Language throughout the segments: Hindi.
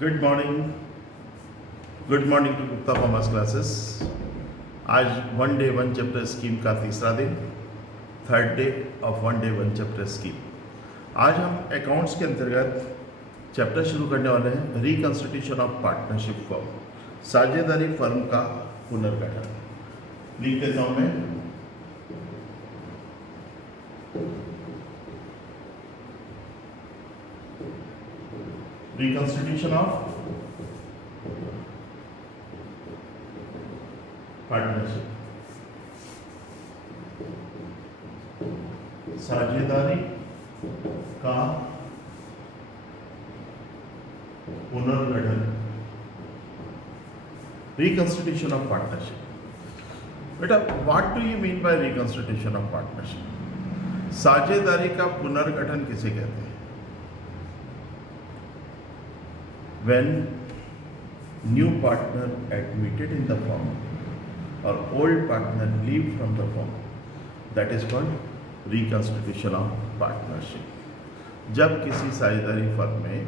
Good morning to Gupta commerce classes. आज one day one chapter scheme का तीसरा दिन, third day of one day one chapter scheme. आज हम अकाउंट्स के अंतर्गत चैप्टर शुरू करने वाले हैं, रिकंस्टिट्यूशन ऑफ पार्टनरशिप फर्म, साझेदारी फर्म का पुनर्गठन। लिख देता हूं मैं, रिकंस्टिट्यूशन ऑफ पार्टनरशिप, साझेदारी का पुनर्गठन। Reconstitution of partnership. बेटा, what do you mean by reconstitution of partnership? साझेदारी का पुनर्गठन किसे कहते हैं? When new partner admitted in the firm or old partner leave from the firm, that is called reconstitution of partnership. जब किसी साझेदारी फर्म में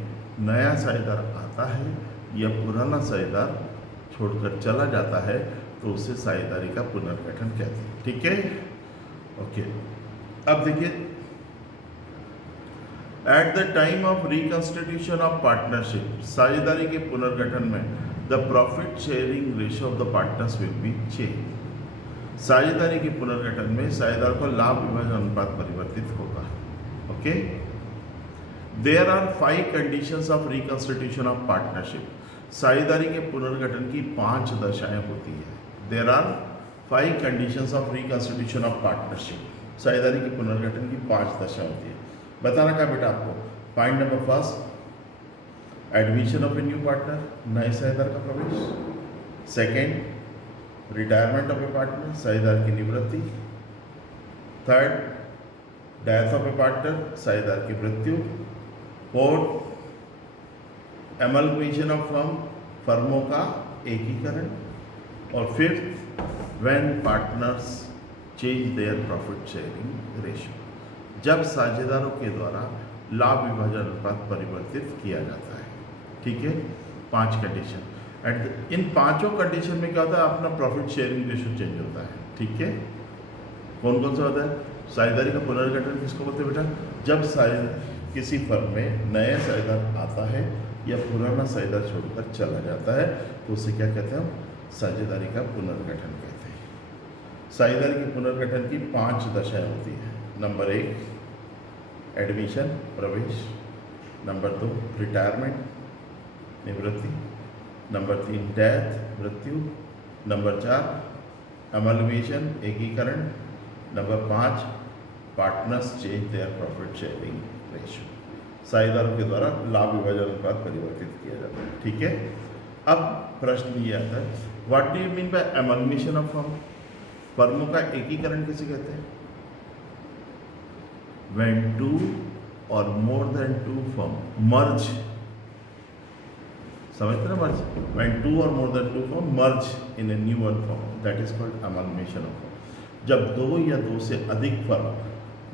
नया साझेदार आता है या पुराना साझेदार छोड़कर चला जाता है तो उसे साझेदारी का पुनर्गठन कहते हैं। ठीक है, ओके। अब देखिए, eight the time of reconstitution of partnership, साझेदारी के पुनर्गठन में the profit sharing ratio of the partners will be change. साझेदारी के पुनर्गठन में साझेदार को लाभ विभाजन अनुपात परिवर्तित होगा। Okay, there are 5 conditions of reconstitution of partnership. साझेदारी के पुनर्गठन की 5 दशाएं होती है। There are 5 conditions of reconstitution of partnership. साझेदारी के पुनर्गठन की 5 दशा होती है। बता रखा बेटा आपको। Point number first, admission of a new partner, नए साझेदार का प्रवेश। Second, retirement of A partner, साझेदार की निवृत्ति। Third, death of A partner, साझेदार की मृत्यु। फोर्थ, एमलगेशन ऑफ फर्मों का एकीकरण। और fifth, when partners change their profit sharing ratio, जब साझेदारों के द्वारा लाभ विभाजन अनुपात परिवर्तित किया जाता है। ठीक है, 5 कंडीशन। इन 5 कंडीशन में क्या होता है? अपना प्रॉफिट शेयरिंग रेशियो चेंज होता है। ठीक है, कौन कौन सा होता है? साझेदारी का पुनर्गठन किसको बोलते हैं बेटा? जब किसी फर्म में नया साझेदार आता है या पुराना साझेदार छोड़कर चला जाता है तो उसे क्या कहते हैं? हम साझेदारी का पुनर्गठन कहते हैं। साझेदारी के पुनर्गठन की 5 दशाएं होती है। नंबर 1, एडमिशन, प्रवेश। नंबर 2, रिटायरमेंट, निवृत्ति। नंबर 3, डेथ, मृत्यु। नंबर 4, अमलगेशन, एकीकरण। Number 5, partners change their profit sharing ratio, साझेदारों के द्वारा लाभ विभाजन अनुपात परिवर्तित किया जाता है। ठीक है, अब प्रश्न ये आता है, what do you mean bye amalgamation of firm? फर्मों का एकीकरण किसे कहते हैं? When 2 or more than 2 firm merge, समझते ना merge? When 2 or more than 2 firm merge in a new one firm, that is called amalgamation of firm. जब 2 या 2 से अधिक फर्म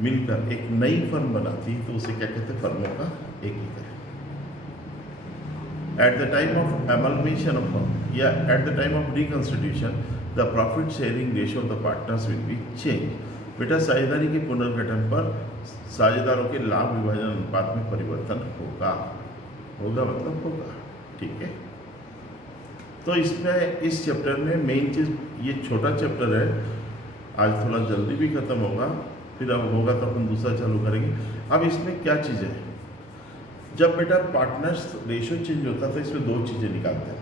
मिलकर एक नई फर्म बनाती है तो उसे क्या कहते हैं? फर्मों का एकीकरण। At the time of amalgamation of firm या at the time of reconstitution, the profit sharing ratio of the partners will be changed. बेटा, साझेदारी के पुनर्गठन पर साझेदारों के लाभ विभाजन अनुपात में परिवर्तन होगा। होगा मतलब होगा। ठीक है, तो इसमें इस चैप्टर में मेन चीज़, ये छोटा चैप्टर है, आज थोड़ा जल्दी भी खत्म होगा, फिर अब होगा तो अपन दूसरा चालू करेंगे। अब इसमें क्या चीज़ें हैं? जब बेटा पार्टनर्स रेशियो चेंज होता है तो इसमें 2 चीज़ें निकालते हैं,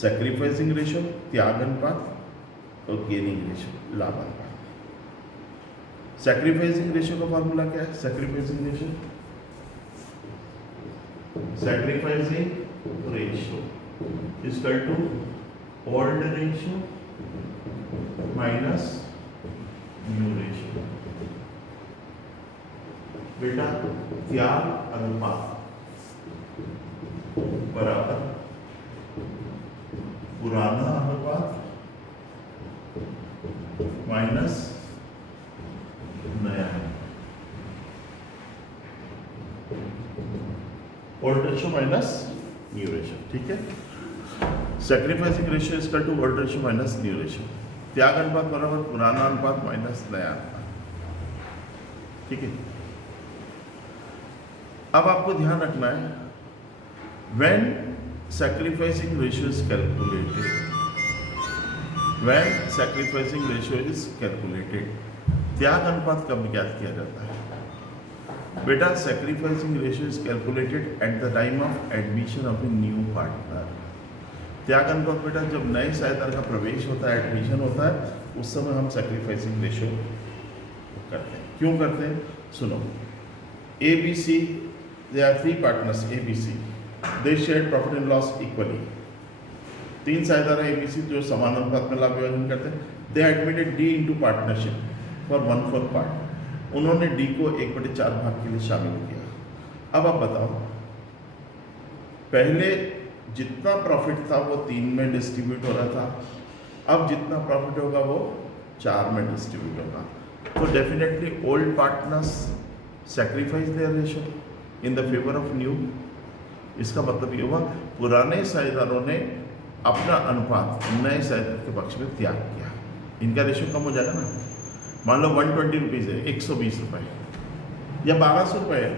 सैक्रिफाइसिंग रेशियो, त्याग अनुपात, और गेनिंग रेशियो, लाभ अनुपात। सैक्रिफाइसिंग रेशियो का फॉर्मूला क्या है? Sacrificing ratio is equal to old ratio minus new ratio. बेटा, त्याग अनुपात बराबर पुराना अनुपात माइनस नया है। Old ratio minus new ratio, ठीक है। Sacrificing ratio is to old ratio minus new ratio. त्याग अनुपात बराबर पुराना अनुपात माइनस नया अनुपात, ठीक है। अब आपको ध्यान रखना है, when sacrificing ratio is calculated, when sacrificing ratio is calculated, त्याग अनुपात कब ज्ञात किया जाता है? बेटा sacrificing ratio is calculated at the time of admission of a new partner. त्याग अनुपात बेटा जब नए साझेदार का प्रवेश होता है, एडमिशन होता है, उस समय हम सैक्रिफाइसिंग रेशियो करते हैं। क्यों करते हैं? सुनो, A B C, they are 3 partners A B C, they share profit and loss equally. 3 साझेदार है ए बी सी जो समान अनुपात में लाभ विभाजन करते हैं। They admitted D into partnership for 1/4 part. उन्होंने डी को 1/4 भाग के लिए शामिल किया। अब आप बताओ, पहले जितना प्रॉफिट था वो 3 में डिस्ट्रीब्यूट हो रहा था, अब जितना प्रॉफिट होगा वो 4 में डिस्ट्रीब्यूट होगा। तो definitely old partners sacrifice their ratio in the favour of new. इसका मतलब ये हुआ पुराने साझेदारों ने अपना अनुपात नए साझेदार के पक्ष में त्याग किया। इनका रेशियो कम हो जाएगा ना। मान लो 120 रुपीज़ है, 120 रुपये या 1200 रुपये है,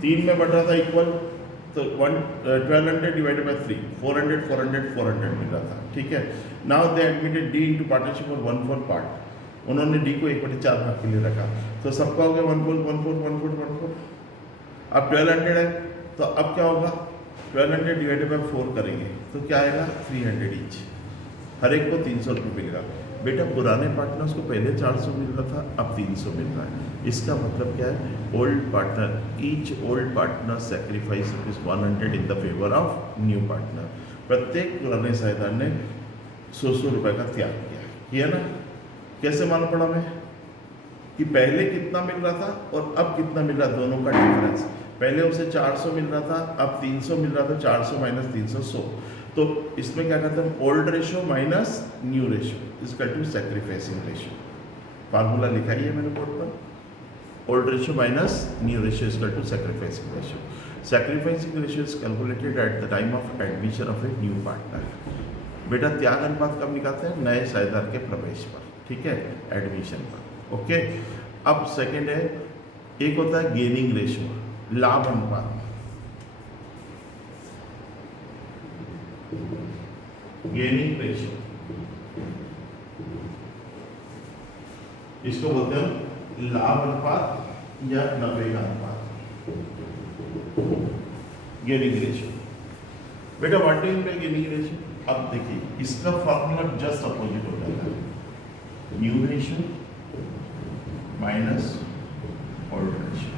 3 में बढ़ रहा था इक्वल, तो 1200 डिवाइडेड बाई 3, 400 400 400 मिल रहा था, ठीक है। Now they admitted D into partnership for 1/4 part. उन्होंने डी को 1/4 भाग के लिए रखा, तो सबका हो गया 1/4 1/4 1/4 1/4। अब 1200 है, तो अब क्या होगा? 1200 डिवाइडेड बाई 4 करेंगे तो क्या आएगा? 300 ईच। हर एक को 300 रुपये मिलेगा। बेटा पुराने पार्टनर्स को पहले 400 मिल रहा था, अब 300 मिल रहा है। इसका मतलब क्या है? Old partner, each old partner sacrifice ₹100 in the favour of new partner. प्रत्येक पुराने साझेदार ने 100 रुपये का त्याग किया ना। कैसे मालूम पड़ा हमें कि पहले कितना मिल रहा था और अब कितना मिल रहा, दोनों का डिफरेंस। पहले उसे 400 मिल रहा था, अब 300 मिल रहा था, 400 माइनस 300 100। तो इसमें क्या कहते हैं? Old ratio minus new ratio is equal to sacrificing ratio. Formula लिखा ही है मैंने बोर्ड पर। Old ratio minus new ratio is equal to sacrificing ratio. Sacrificing ratio is calculated at the time of admission of a new partner. बेटा त्याग अनुपात कब निकालते हैं? नए साझेदार के प्रवेश पर, ठीक है, एडमिशन पर। ओके, अब सेकेंड है, एक होता है गेनिंग रेशियो, लाभ अनुपात। गेनिंग रेशियो इसको बोलते हैं लाभ अनुपात या नफे का अनुपात। गेनिंग रेशियो बेटा व्हाट इज गेनिंग रेशियो? अब देखिए इसका फॉर्मूला जस्ट अपोजिट हो जाता है, new ratio minus old ratio.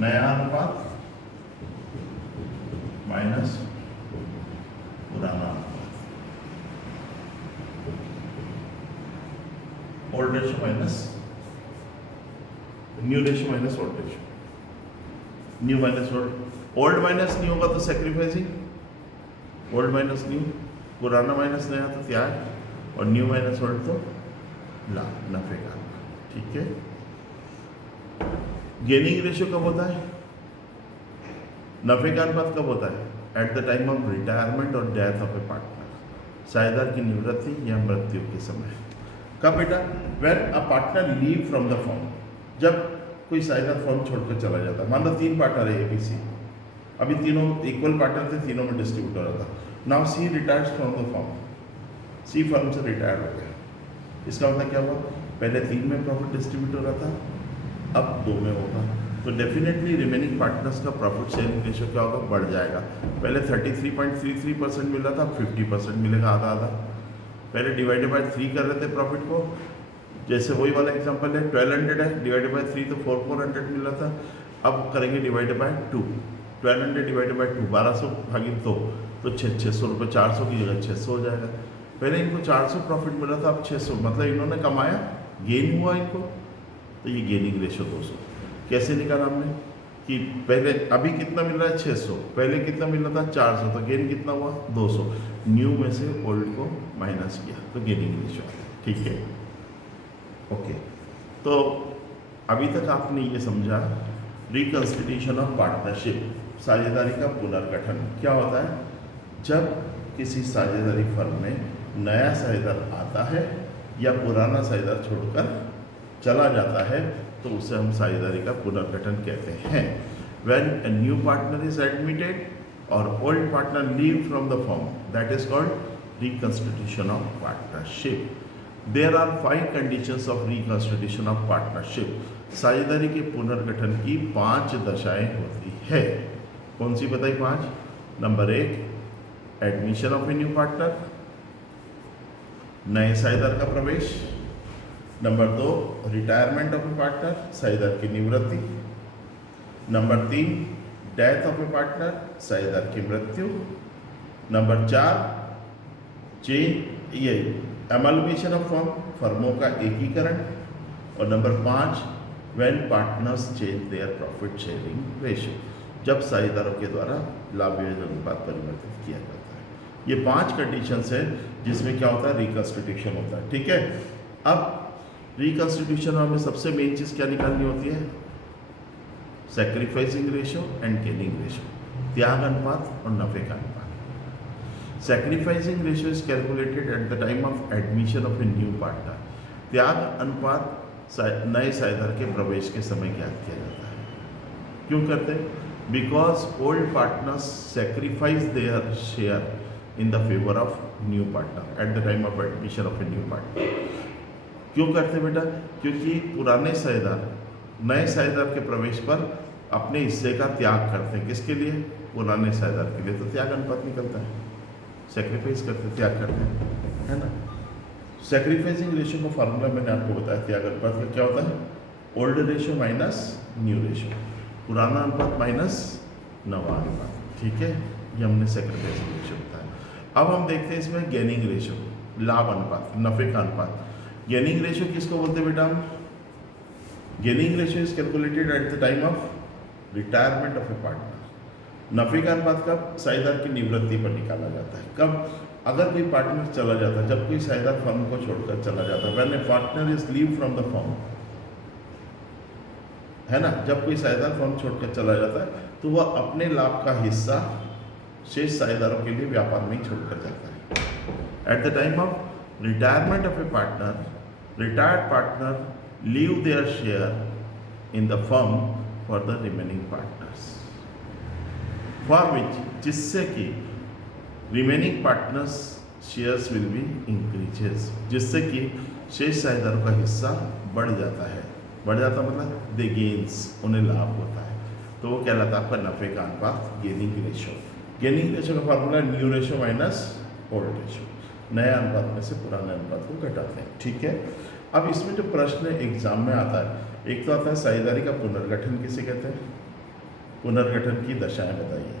नया अनुपात माइनस पुराना अनुपात। Old ratio minus new ratio minus old ratio. New minus old minus new होगा तो सैक्रिफाइसिंग, ओल्ड माइनस न्यू, पुराना माइनस नया तो त्याग, और न्यू माइनस ओल्ड तो लाभ, नफे का, ठीक है। गेनिंग रेशियो कब होता है? नफे का अनुपात कब होता है? Eight the time of retirement और डेथ ऑफ ए पार्टनर, साझेदार की निवृत्ति या मृत्यु के समय। कब बेटा? When a partner leave from the firm, जब कोई साझेदार फर्म छोड़कर चला जाता है। मान लो 3 पार्टनर है ABC, अभी तीनों इक्वल पार्टनर थे, तीनों में डिस्ट्रीब्यूट हो रहा था। Now C retires from the firm, C firm से रिटायर हो गया। इसका मतलब क्या हुआ? पहले 3 में प्रॉफिट डिस्ट्रीब्यूट हो रहा था, अब 2 में होगा। तो डेफिनेटली रिमेनिंग पार्टनर्स का प्रॉफिट शेयरिंग रेशियो क्या होगा? बढ़ जाएगा। पहले 33.33% मिल रहा था, अब 50% मिलेगा, आधा आधा। पहले डिवाइडेड बाय 3 कर रहे थे प्रॉफिट को, जैसे वही वाला एग्जांपल है, 1200 है, डिवाइडेड बाय 3 तो 400 मिल रहा था, अब करेंगे डिवाइडेड बाय 2। 1200 डिवाइडेड बाय 2, 1200 भागित 2, तो 600 रुपये, 400 की जगह 600 हो जाएगा। पहले इनको 400 प्रॉफिट मिला था, अब 600, मतलब इन्होंने कमाया, गेन हुआ इनको, तो ये गेनिंग रेशियो 200। कैसे निकाला हमने कि पहले अभी कितना मिल रहा है? 600, पहले कितना मिल रहा था? 400, तो गेन कितना हुआ? 200। न्यू में से ओल्ड को माइनस किया तो गेनिंग रेशियो आया, ठीक है। ओके, तो अभी तक आपने ये समझा रिकंस्टिट्यूशन ऑफ पार्टनरशिप, साझेदारी का पुनर्गठन क्या होता है? जब किसी साझेदारी फर्म में नया साझेदार आता है या पुराना साझेदार छोड़कर चला जाता है तो उसे हम साझेदारी का पुनर्गठन कहते हैं। When a new partner is admitted or old partner leave from the firm, that is called reconstitution of partnership. There are 5 conditions of reconstitution of partnership. साझेदारी के पुनर्गठन की 5 दशाएं होती है। कौन सी बताई 5? Number 1, admission of a new partner, नए साझेदार का प्रवेश। Number 2, retirement of A partner, साझेदार की निवृत्ति। Number 3, death of A partner, साझेदार की मृत्यु। नंबर 4, ये एमलगेशन ऑफ फर्म, फर्मों का एकीकरण। और number 5, when partners change their profit sharing ratio, जब साझेदारों के द्वारा लाभ विभाजन अनुपात परिवर्तित किया जाता है। ये 5 कंडीशंस है जिसमें क्या होता है? रिकंस्टिट्यूशन होता है। ठीक है, अब रिकंस्टिट्यूशन में सबसे मेन चीज़ क्या निकालनी होती है? Sacrificing ratio and gaining ratio, त्याग अनुपात और नफे का अनुपात। Sacrificing ratio is calculated at the time of admission of a new partner. त्याग अनुपात नए साझेदार के प्रवेश के समय ज्ञात किया जाता है। क्यों करते हैं? Because old partners sacrifice their share in the favour of new partner eight the time of admission of a new partner. क्यों करते हैं बेटा? क्योंकि पुराने साझेदार नए साझेदार के प्रवेश पर अपने हिस्से का त्याग करते हैं। किसके लिए? पुराने साझेदार के लिए। तो त्याग अनुपात निकलता है, सैक्रिफाइस करते, त्याग करते हैं, है ना। सैक्रिफाइसिंग रेशियो का फार्मूला मैंने आपको बताया, त्याग अनुपात का क्या होता है? Old ratio minus new ratio, पुराना अनुपात माइनस नवा अनुपात। ठीक है, ये हमने सैक्रिफाइसिंग रेशियो बताया। अब हम देखते हैं इसमें गेनिंग रेशियो, लाभ अनुपात, नफे का अनुपात। गेनिंग रेशियो किसको बोलते हैं बेटा? Gaining ratio is calculated at the time of retirement of A partner. नफे का अनुपात कब? साझेदार की निवृत्ति पर निकाला जाता है। कब? अगर कोई पार्टनर चला जाता है, जब कोई साझेदार फर्म को छोड़कर चला जाता है, when A partner is leave from the firm, है ना। जब कोई साझेदार फर्म छोड़कर चला जाता है तो वह अपने लाभ का हिस्सा शेष साझेदारों के लिए व्यापार में ही छोड़कर जाता है। Eight the time of retirement of A partner, retired partner leave their share in the firm for the remaining partners, for which, जिससे कि remaining partners shares will be increases, जिससे कि शेष साझेदारों का हिस्सा बढ़ जाता है। बढ़ जाता मतलब दे गेन्स, उन्हें लाभ होता है। तो वो कहलाता है आपका नफे का अनुपात, गेनिंग रेशियो। गेनिंग रेशियो का formula new ratio minus old ratio, नया अनुपात में से पुराने अनुपात को घटाते हैं। ठीक है, अब इसमें जो प्रश्न एग्जाम में आता है, एक तो आता है साझेदारी का पुनर्गठन किसे कहते हैं? पुनर्गठन की दशाएं बताइए।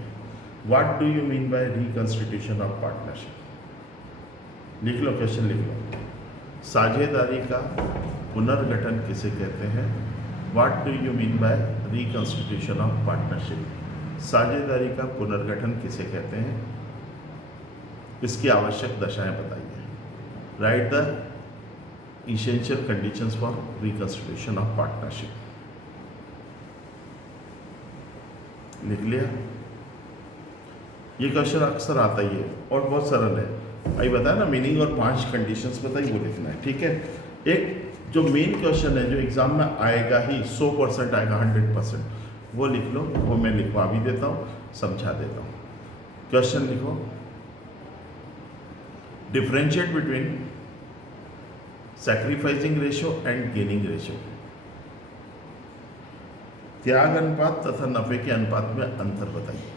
What do you mean by reconstitution of partnership? लिख लो, क्वेश्चन लिख लो। साझेदारी का पुनर्गठन किसे कहते हैं? What do you mean by reconstitution of partnership? साझेदारी का पुनर्गठन किसे कहते हैं? इसकी आवश्यक दशाएं बताइए। Right the essential conditions for reconstitution of partnership। लिख लिया? ये क्वेश्चन अक्सर आता ही है और बहुत सरल है। भाई बताया ना, मीनिंग और 5 कंडीशंस बताइए, वो लिखना है। ठीक है, एक जो मेन क्वेश्चन है जो एग्जाम में आएगा ही, 100% आएगा, 100%, वो लिख लो। वो मैं लिखवा भी देता हूँ, समझा देता हूँ। क्वेश्चन लिखो, differentiate between sacrificing ratio and gaining ratio. त्याग अनुपात तथा नफे के अनुपात में अंतर बताइए।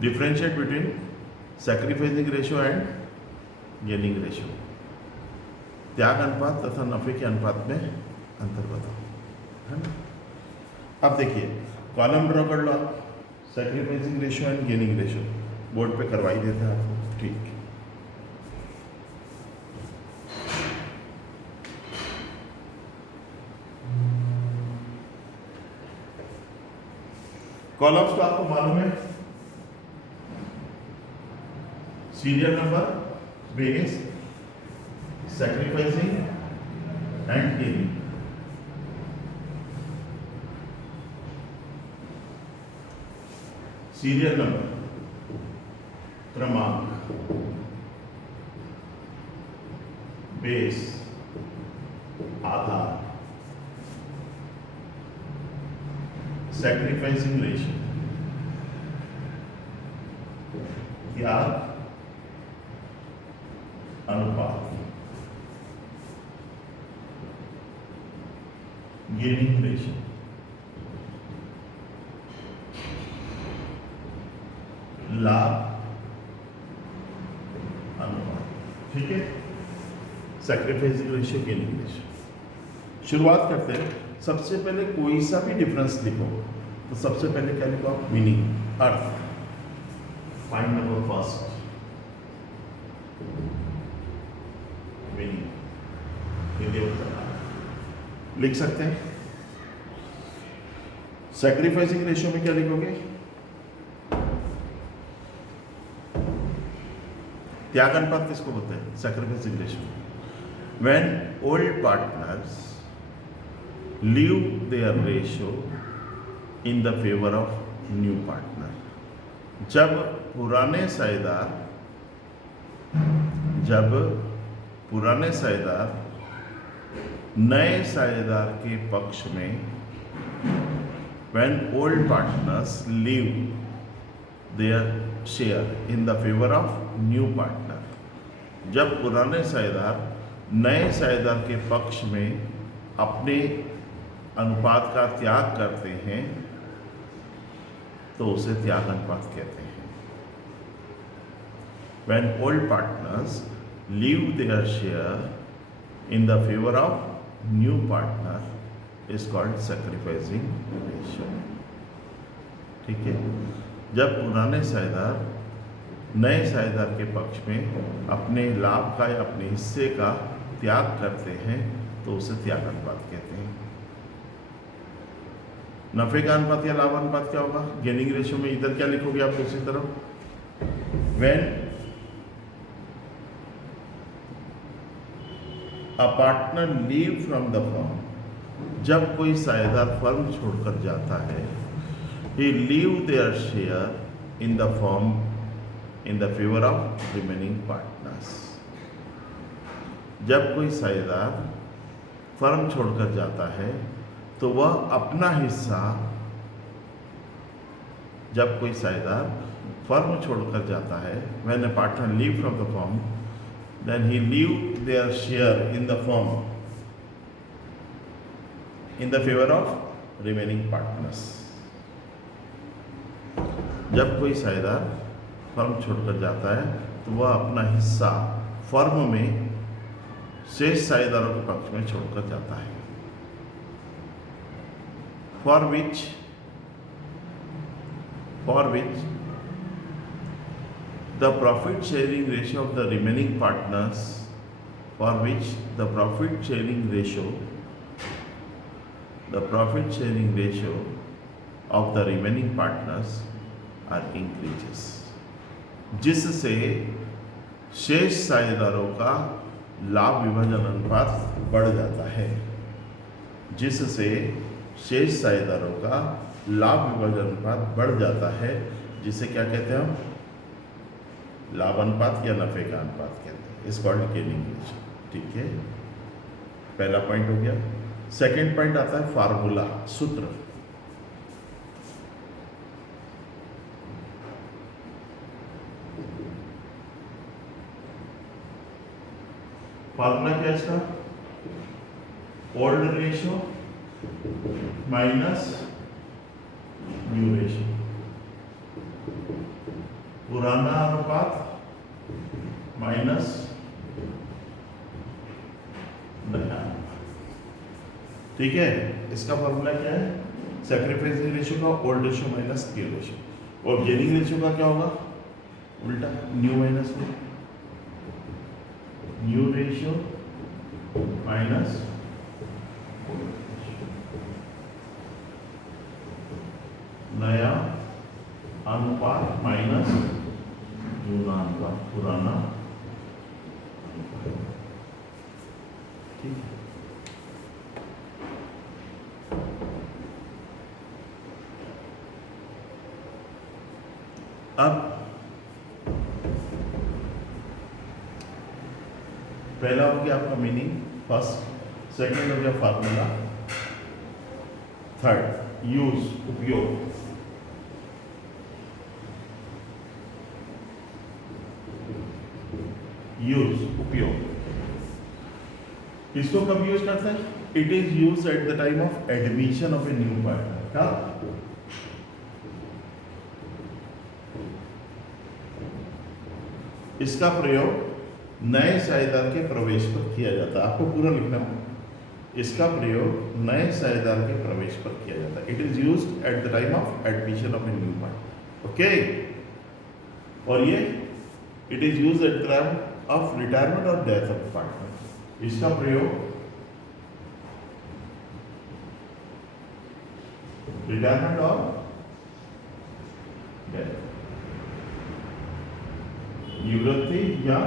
Differentiate between sacrificing ratio and gaining ratio, त्याग अनुपात तथा नफे के अनुपात में अंतर बताओ, है ना। अब देखिए, कॉलम ड्रॉ कर लो आप, sacrificing ratio and gaining ratio board पे करवाई देते हैं आपको। ठीक, कॉलम्स तो आपको मालूम है, serial number, base, sacrificing and gaining. Serial number, क्रमांक, बेस, आधार, सैक्रिफाइसिंग रेशियो, त्याग अनुपात, गेनिंग रेशियो, लाभ अनुपात। ठीक है, सैक्रिफाइसिंग रेशियो, गेनिंग रेशियो। शुरुआत करते हैं। सबसे पहले कोई सा भी डिफरेंस लिखो तो सबसे पहले क्या लिखो आप? मीनिंग, अर्थ। Find number first, meaning, Hindi में लिख सकते हैं। सैक्रिफाइसिंग रेशियो में क्या लिखोगे? त्याग अनुपात किसको बोलते हैं? Sacrificing ratio. When old partners leave their ratio in the favour of new partner. जब पुराने साझेदार नए साझेदार के पक्ष में, when old partners leave their share in the favour of new partner, जब पुराने साझेदार नए साझेदार के पक्ष में अपने अनुपात का त्याग करते हैं तो उसे त्याग अनुपात कहते हैं। When old partners leave their share in the favor of new partner is called sacrificing ratio। ठीक है, जब पुराने साझेदार नए साझेदार के पक्ष में अपने लाभ का या अपने हिस्से का त्याग करते हैं तो उसे त्याग अनुपात कहते हैं। नफे का अनुपात या लाभ अनुपात क्या होगा? गेनिंग रेशियो में इधर क्या लिखोगे आप दूसरी तरफ? When a partner leave from the firm, जब कोई साझेदार फर्म छोड़कर जाता है, he leave their share in the firm in the favor of remaining partners। जब कोई साझेदार फर्म छोड़कर जाता है तो वह अपना हिस्सा, जब कोई साझेदार फर्म छोड़कर जाता है, when a partner leave from the firm, then he leave their share in the firm in the favor of remaining partners। जब कोई साझेदार फर्म छोड़कर जाता है तो वह अपना हिस्सा फर्म में शेष साझेदारों के पक्ष में छोड़कर जाता है। For which the profit sharing ratio of the remaining partners, for which the profit sharing ratio of the remaining partners are increases। जिससे शेष साझेदारों का लाभ विभाजन अनुपात बढ़ जाता है। जिससे शेष साझेदारों का लाभ विभाजन अनुपात बढ़ जाता है, जिसे क्या कहते हैं हम? लाभ अनुपात या नफे का अनुपात कहते हैं। इस कॉल्ड गेनिंग रेशियो। ठीक है, पहला पॉइंट हो गया। सेकंड पॉइंट आता है फार्मूला, सूत्र। फार्मूला क्या है इसका? Old ratio minus new ratio, पुराना अनुपात माइनस नया। ठीक है, इसका फॉर्मूला क्या है? सैक्रिफाइसिंग रेशियो का old ratio minus new ratio. और गेनिंग रेशियो का क्या होगा? उल्टा, new minus new ratio minus नया अनुपात माइनस पुराना अनुपात, पुराना। ठीक है, अब पहला हो गया आपका मीनिंग, फर्स्ट, सेकंड हो गया फार्मूला, थर्ड यूज उपयोग, यूज उपयोग। इसको कब यूज करते हैं? It is use eight the time of admission of a new partner. का इसका प्रयोग नए साझेदार के प्रवेश पर किया जाता है। आपको पूरा लिखना है। इसका प्रयोग नए साझेदार के प्रवेश पर किया जाता है। It is used eight the time of admission of a new partner. Okay. और ये it is used eight the time of retirement और डेथ ऑफ पार्टनर। इसका प्रयोग रिटायरमेंट और डेथ, निवृत्ति या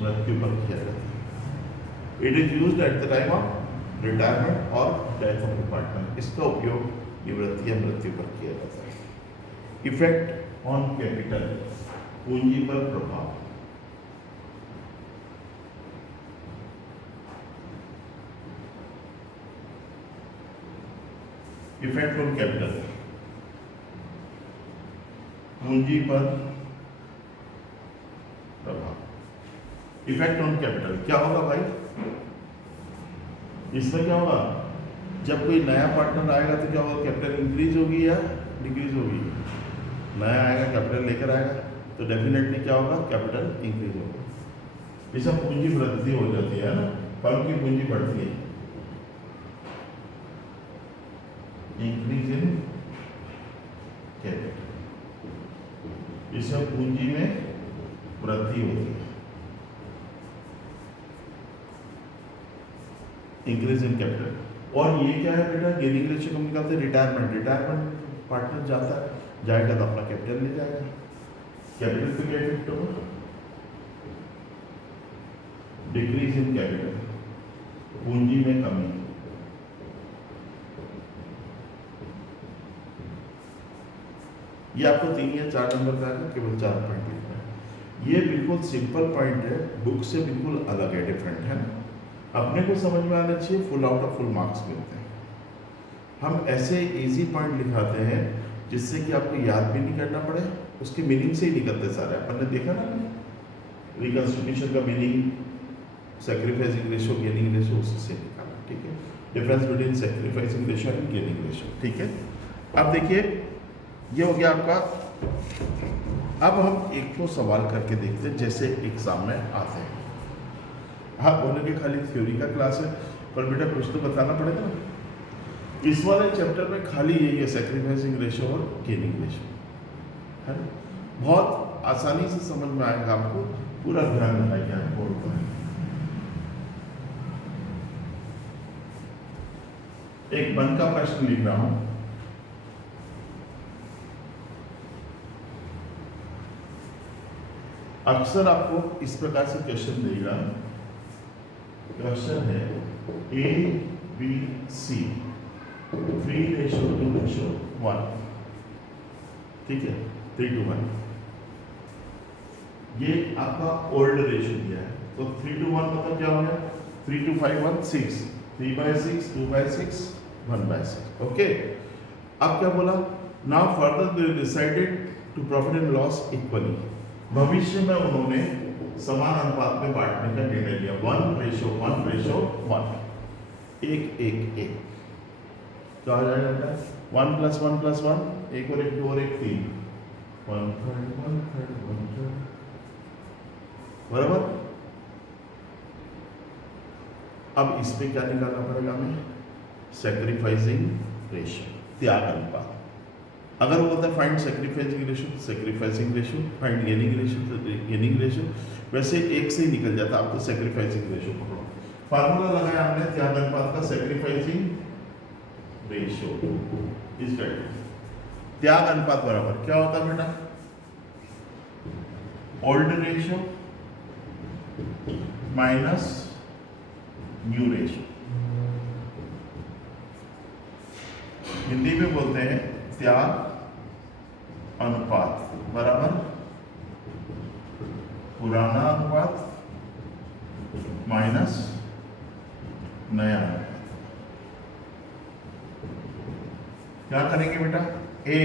मृत्यु पर किया जाता है। It is used eight the time of retirement और डेथ ऑफ द पार्टनर। इसका उपयोग निवृत्ति या मृत्यु पर किया जाता है। इफेक्ट ऑन कैपिटल, पूंजी पर प्रभाव। इफेक्ट ऑन कैपिटल, पूंजी पर प्रभाव। इफेक्ट ऑन कैपिटल क्या होगा भाई? इसमें क्या होगा? जब कोई नया पार्टनर आएगा तो क्या होगा? कैपिटल इंक्रीज होगी या डिक्रीज होगी? नया आएगा, कैपिटल लेकर आएगा, तो डेफिनेटली क्या होगा? कैपिटल इंक्रीज होगा। इससे पूंजी वृद्धि हो जाती है ना, फर्म की पूंजी बढ़ती है। इंक्रीज इन कैपिटल, इससे पूंजी में वृद्धि होती है। Increase in capital. और ये क्या है बेटा? गेनिंग रेशियो कम निकालते हैं। रिटायरमेंट पार्टनर जाएगा तो अपना कैपिटल ले जाएगा। कैपिटल पे क्या इफेक्ट होगा? डिक्रीज इन कैपिटल, पूंजी में कमी। ये आपको 3 या 4 नंबर का आएगा, केवल 4 पॉइंट लिखना है। ये बिल्कुल सिंपल पॉइंट है, बुक से बिल्कुल अलग है, डिफरेंट है ना। अपने को समझ में आना चाहिए, full out of full marks मिलते हैं। हम ऐसे इजी पॉइंट लिखाते हैं जिससे कि आपको याद भी नहीं करना पड़े, उसके मीनिंग से ही निकलते सारे। अपन ने देखा ना रिकंस्टिट्यूशन का meaning, sacrificing ratio, gaining ratio, उसी से निकाला। ठीक है, difference between sacrificing ratio and gaining ratio. ठीक है, अब देखिए ये हो गया आपका। अब हम एक तो सवाल करके देखते हैं जैसे एग्जाम में आते हैं। हाँ, बोले कि खाली थ्योरी का क्लास है, पर बेटा कुछ तो बताना पड़ेगा ना। इस वाले चैप्टर में खाली यही है, सैक्रिफाइसिंग रेशियो और गेनिंग रेशियो है। बहुत आसानी से समझ में आएगा आपको, पूरा ध्यान लगाइए बोर्ड पर। एक बंद का प्रश्न लिख रहा हूं। अक्सर आपको इस प्रकार से क्वेश्चन देगा। क्वेश्चन है A, B, C 3:2:1। ठीक है, 3:1। ये आपका ओल्ड रेशियो दिया है, तो 3:1 मतलब क्या हो गया? 3:5 1 6, 3/6 2/6 1/6। ओके, अब क्या बोला? Now further they decided to profit and loss equally. भविष्य में उन्होंने समान अनुपात में बांटने का निर्णय लिया। 1:1:1, 1:1:1। क्या हो जाएगा बेटा? 1 + 1 + 1, 1 और 1 2 और 1 3, 1/3 1/3 1/3 बराबर। अब इसमें क्या निकालना पड़ेगा हमें? सैक्रिफाइसिंग रेशियो, त्याग अनुपात। अगर वो होता है फाइंड सैक्रिफाइसिंग रेशियो तो sacrificing ratio, find gaining ratio तो गेनिंग रेशियो। वैसे एक से ही निकल जाता, आप तो सैक्रिफाइसिंग रेशियो पकड़ो। फार्मूला लगाया हमने त्याग अनुपात का, सैक्रिफाइसिंग रेशियो इज त्याग अनुपात बराबर क्या होता है बेटा? Old ratio minus new ratio. Hindi में बोलते हैं त्याग अनुपात बराबर पुराना अनुपात माइनस नया अनुपात। क्या करेंगे बेटा? ए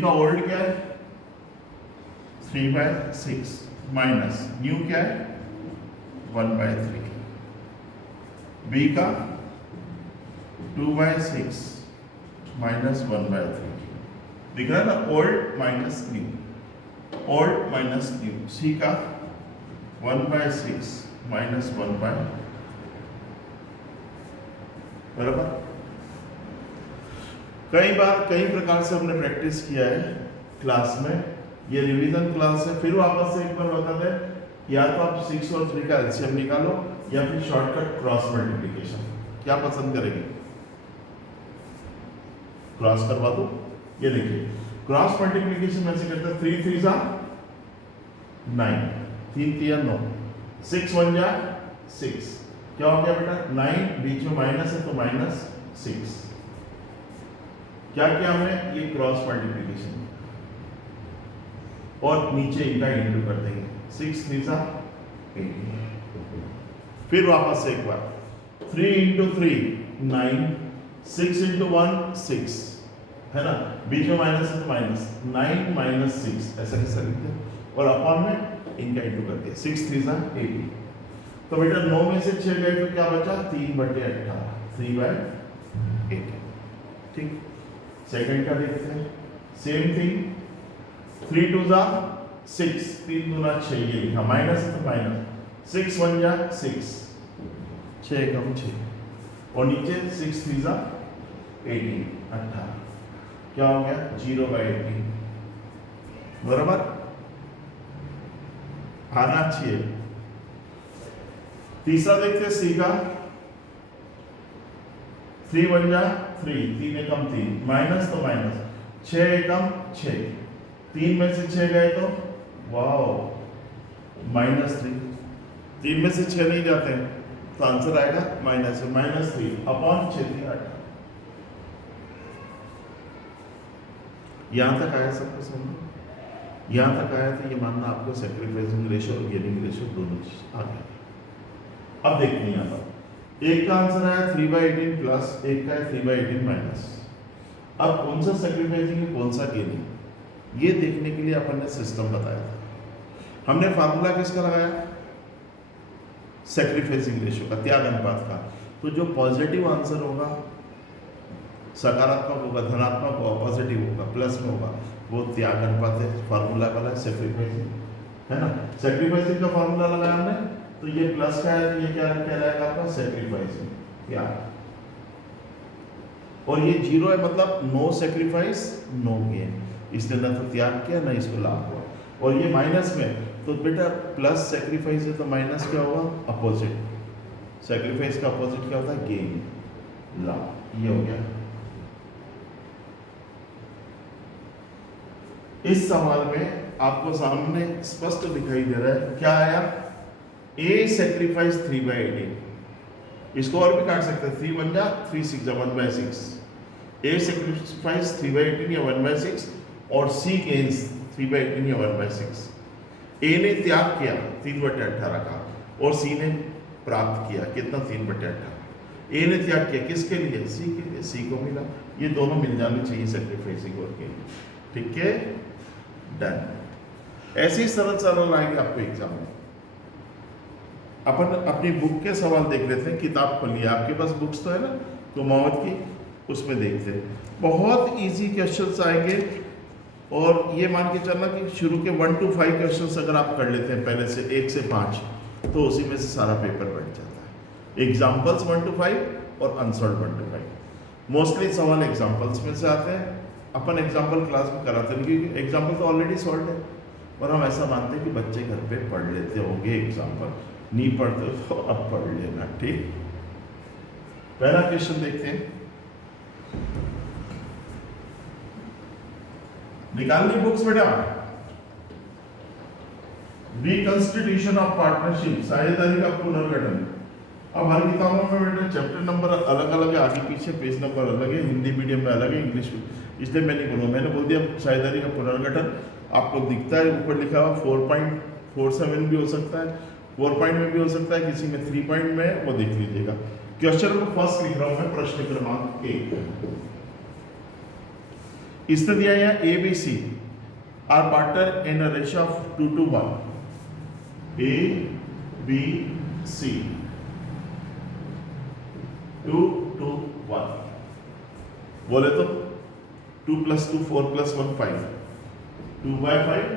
का ओल्ड क्या है? 3/6 माइनस न्यू क्या है? 1/3। बी का 2/6 माइनस 1/3। दिख रहा है ना? Old minus new, old minus new. C का 1/6 माइनस 1/, बराबर। कई बार कई प्रकार से हमने प्रैक्टिस किया है क्लास में, ये रिवीजन क्लास है। फिर वापस से एक बार बता दें, या तो आप 6 और 3 का एलसीएम निकालो या फिर शॉर्टकट क्रॉस मल्टीप्लिकेशन। क्या पसंद करेंगे? क्रॉस करवा दो। ये देखिए क्रॉस मल्टीप्लिकेशन में से करते हैं 3 3 जा 9, 3 3 9, 6 1 जा 6। क्या हो गया बेटा? 9 बीच में माइनस है तो -6। क्या किया हमने? ये क्रॉस मल्टीप्लिकेशन और नीचे इनका इंटू कर देंगे। 6 3 जा 8। फिर वापस से एक बार 3 × 3 9, 6 × 1 6, है ना? बीच में माइनस है तो माइनस 9 - 6 ऐसा कैसा लिखते हैं, और अपॉन में इनका इंटू कर दिया। 6 3 जा 80। तो बेटा 9 में से 6 गए तो क्या बचा? 3/18, 3/8। ठीक। सेकंड का देखते हैं, सेम थिंग। 3 2 जा 6, 3 2 6, ये लिखा, माइनस है तो माइनस। 6 1 जा 6, 6 कम 6, और नीचे 6 3 जा 18, 18। क्या हो गया? 0/18, बराबर। आना चाहिए। तीसरा देखते हैं सी का। 3 1 जा 3, 3 एकम 3, माइनस तो माइनस, 6 एकम 6, 3 में से 6 गए तो वाओ -3। 3 में से 6 नहीं जाते हैं तो आंसर आएगा -3 अपॉन 6 3 8। यहां तक आया सबको समझ? यहां तक आया तो ये मानना आपको सैक्रिफाइसिंग रेशियो और गेनिंग रेशियो दोनों चीज आ गई। अब देखते हैं यहाँ पर एक का आंसर आया 3/18 प्लस, एक का है 3/18 माइनस। अब कौन सा सैक्रिफाइसिंग है कौन सा गेनिंग, ये देखने के लिए अपन ने सिस्टम बताया था। हमने फार्मूला किसका लगाया? सैक्रिफाइसिंग रेशियो का, त्याग अनुपात का। तो जो पॉजिटिव आंसर होगा, सकारात्मक होगा, धनात्मक होगा, पॉजिटिव होगा, प्लस में होगा, वो त्याग अनुपात है। फार्मूला वाला सैक्रिफाइसिंग, है ना? सैक्रिफाइसिंग का फार्मूला लगाया हमने, तो ये प्लस का है तो ये क्या कहलाएगा आपका? सैक्रिफाइसिंग, त्याग। और ये 0 है मतलब नो सैक्रिफाइस नो गेन, इसने ना तो त्याग किया ना इसको लाभ हुआ। और ये माइनस में, तो बेटा प्लस सैक्रिफाइस है तो माइनस क्या होगा? अपोजिट। सैक्रिफाइस का अपोजिट क्या होता है? गेन, लाभ। ये हो गया। इस सवाल में आपको सामने स्पष्ट दिखाई दे रहा है क्या आया? ए सैक्रिफाइस 3/18। इसको और भी काट सकते हैं, 3 1 जा 3 6 जा 1/6। ए सैक्रिफाइस 3/18 या 1/6, और सी गेन्स 3/18 या 1/6। ए ने त्याग किया 3/18 का, और सी ने प्राप्त किया कितना? 3/18। ए ने त्याग किया किसके लिए? सी के लिए, सी को मिला। ये दोनों मिल जाने चाहिए सैक्रिफाइसिंग और गेन। ठीक है, डन। ऐसे ही सरल सरल आएंगे आपको एग्जाम में। अपन अपनी बुक के सवाल देख लेते हैं। किताब खोलिए, आपके पास बुक्स तो है ना कुमावत की, उसमें देखते हैं। बहुत इजी क्वेश्चंस आएंगे, और ये मान के चलना कि शुरू के 1 to 5 क्वेश्चंस अगर आप कर लेते हैं पहले से 1 से 5, तो उसी में से सारा पेपर बैठ जाता है। एग्जाम्पल्स 1 to 5 और अनसॉल्व 1 to 5। मोस्टली सवाल एग्जाम्पल्स में से आते हैं। अपन एग्जाम्पल क्लास में कराते हैं क्योंकि एग्जाम्पल तो ऑलरेडी सॉल्व है, और हम ऐसा मानते हैं कि बच्चे घर पे पढ़ लेते होंगे एग्जाम्पल। नहीं पढ़ते तो अब पढ़ लेना। ठीक, पहला क्वेश्चन देखते हैं। निकालनी बुक्स बेटा। रिकंस्टिट्यूशन ऑफ पार्टनरशिप, साझेदारी का पुनर्गठन। अब हर किताबों में बेटा चैप्टर नंबर अलग अलग है, आगे पीछे पेज नंबर अलग है, हिंदी मीडियम में अलग है, इंग्लिश में, इसलिए मैं नहीं बोलूँगा। मैंने बोल दिया साझेदारी का पुनर्गठन आपको दिखता है ऊपर लिखा हुआ 4.47 भी हो सकता है, 4 पॉइंट में भी हो सकता है, किसी में 3 पॉइंट में है, वो देख लीजिएगा। क्वेश्चन नंबर फर्स्ट लिख रहा हूँ मैं, प्रश्न क्रमांक 1। इसने दिया है A B C are partner in a ratio of 2:1। A B C 2:1 बोले तो 2 + 2 4 + 1 5, 2/5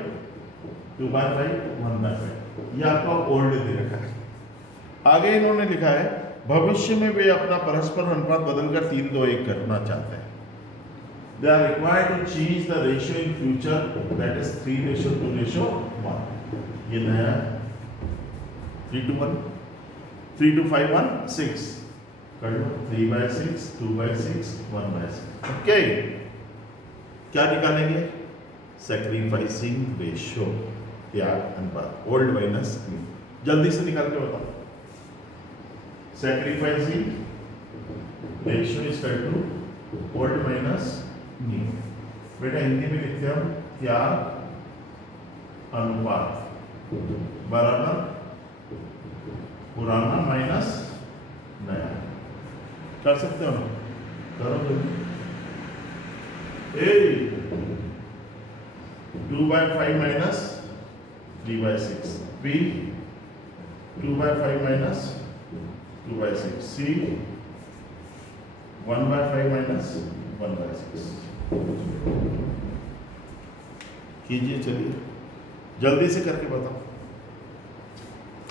2/5 1/5, ये आपका ओल्ड दे रखा है। आगे इन्होंने लिखा है भविष्य में वे अपना परस्पर अनुपात बदलकर 3:2:1 करना चाहते हैं। They are required to change the ratio in future, that is 3:2:1। ये नया 3:1, 3:5 1 6 कर लो, 3/6 2/6 1/6। ओके, क्या निकालेंगे? सैक्रिफाइसिंग रेशियो, त्याग अनुपात, ओल्ड माइनस न्यू। जल्दी से निकाल के बताओ। Sacrificing ratio is equal to old minus new. बेटा हिंदी में लिखते हैं हम त्याग अनुपात बराबर पुराना माइनस नया। कर सकते हो ना? करो तो। ए 2/5 माइनस 3/6, बी 2/5 माइनस 2/6, सी 1/5 माइनस 1/6। कीजिए, चलिए जल्दी से करके बताओ।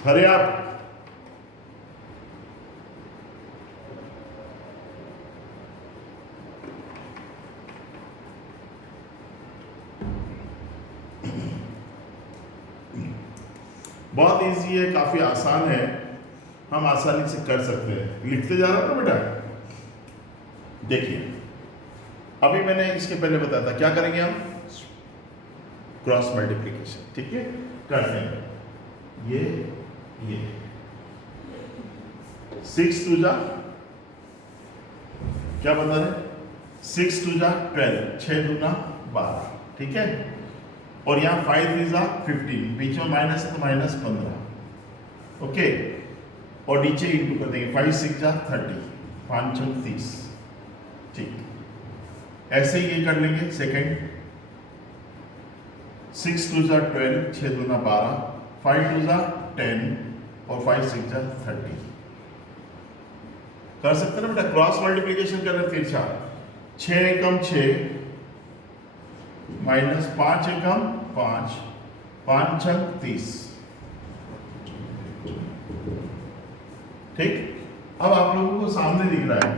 हरे आप बहुत इजी है, काफी आसान है, हम आसानी से कर सकते हैं। लिखते जा रहा हूं ना बेटा। देखिए अभी मैंने इसके पहले बताया था क्या करेंगे हम, क्रॉस मल्टीप्लिकेशन, ठीक है, करते हैं। ये 6 2 जा क्या बता रहे, 6 2 जा 12, 6 दूना 12, ठीक है। और यहाँ 5 3 जा 15, बीच में माइनस है तो माइनस 15, ओके। और नीचे इंटू कर देंगे, 5 6 जा 30, 5 6 30, ठीक। ऐसे ही ये कर लेंगे सेकंड, 6 2 जा 12, 6 दूना 12, 5 2 जा 10 और 5 6 जा 30। कर सकते ना बेटा, क्रॉस मल्टीप्लिकेशन कर रहे हैं तिरछा। 6 एकम 6 माइनस 5 एकम 5, 5 6 30, ठीक। अब आप लोगों को सामने दिख रहा है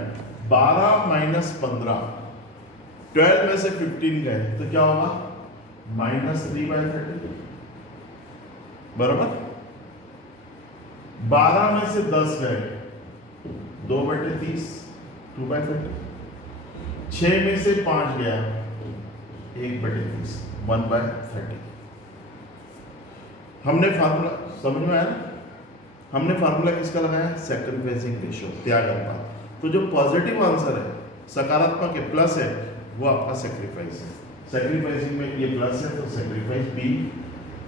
12 माइनस 15, 12 में से 15 गए तो क्या होगा, -3/30 बराबर। 12 में से 10 गए 2/30, 2/30। 6 में से 5 गया 1/30, 1/30। हमने फार्मूला समझ में आया ना, हमने फार्मूला किसका लगाया, सैक्रिफाइसिंग रेशियो, त्याग अनुपात। तो जो पॉजिटिव आंसर है, सकारात्मक है, प्लस है, वो आपका सैक्रिफाइस है। सैक्रिफाइसिंग में ये प्लस है तो सैक्रिफाइस बी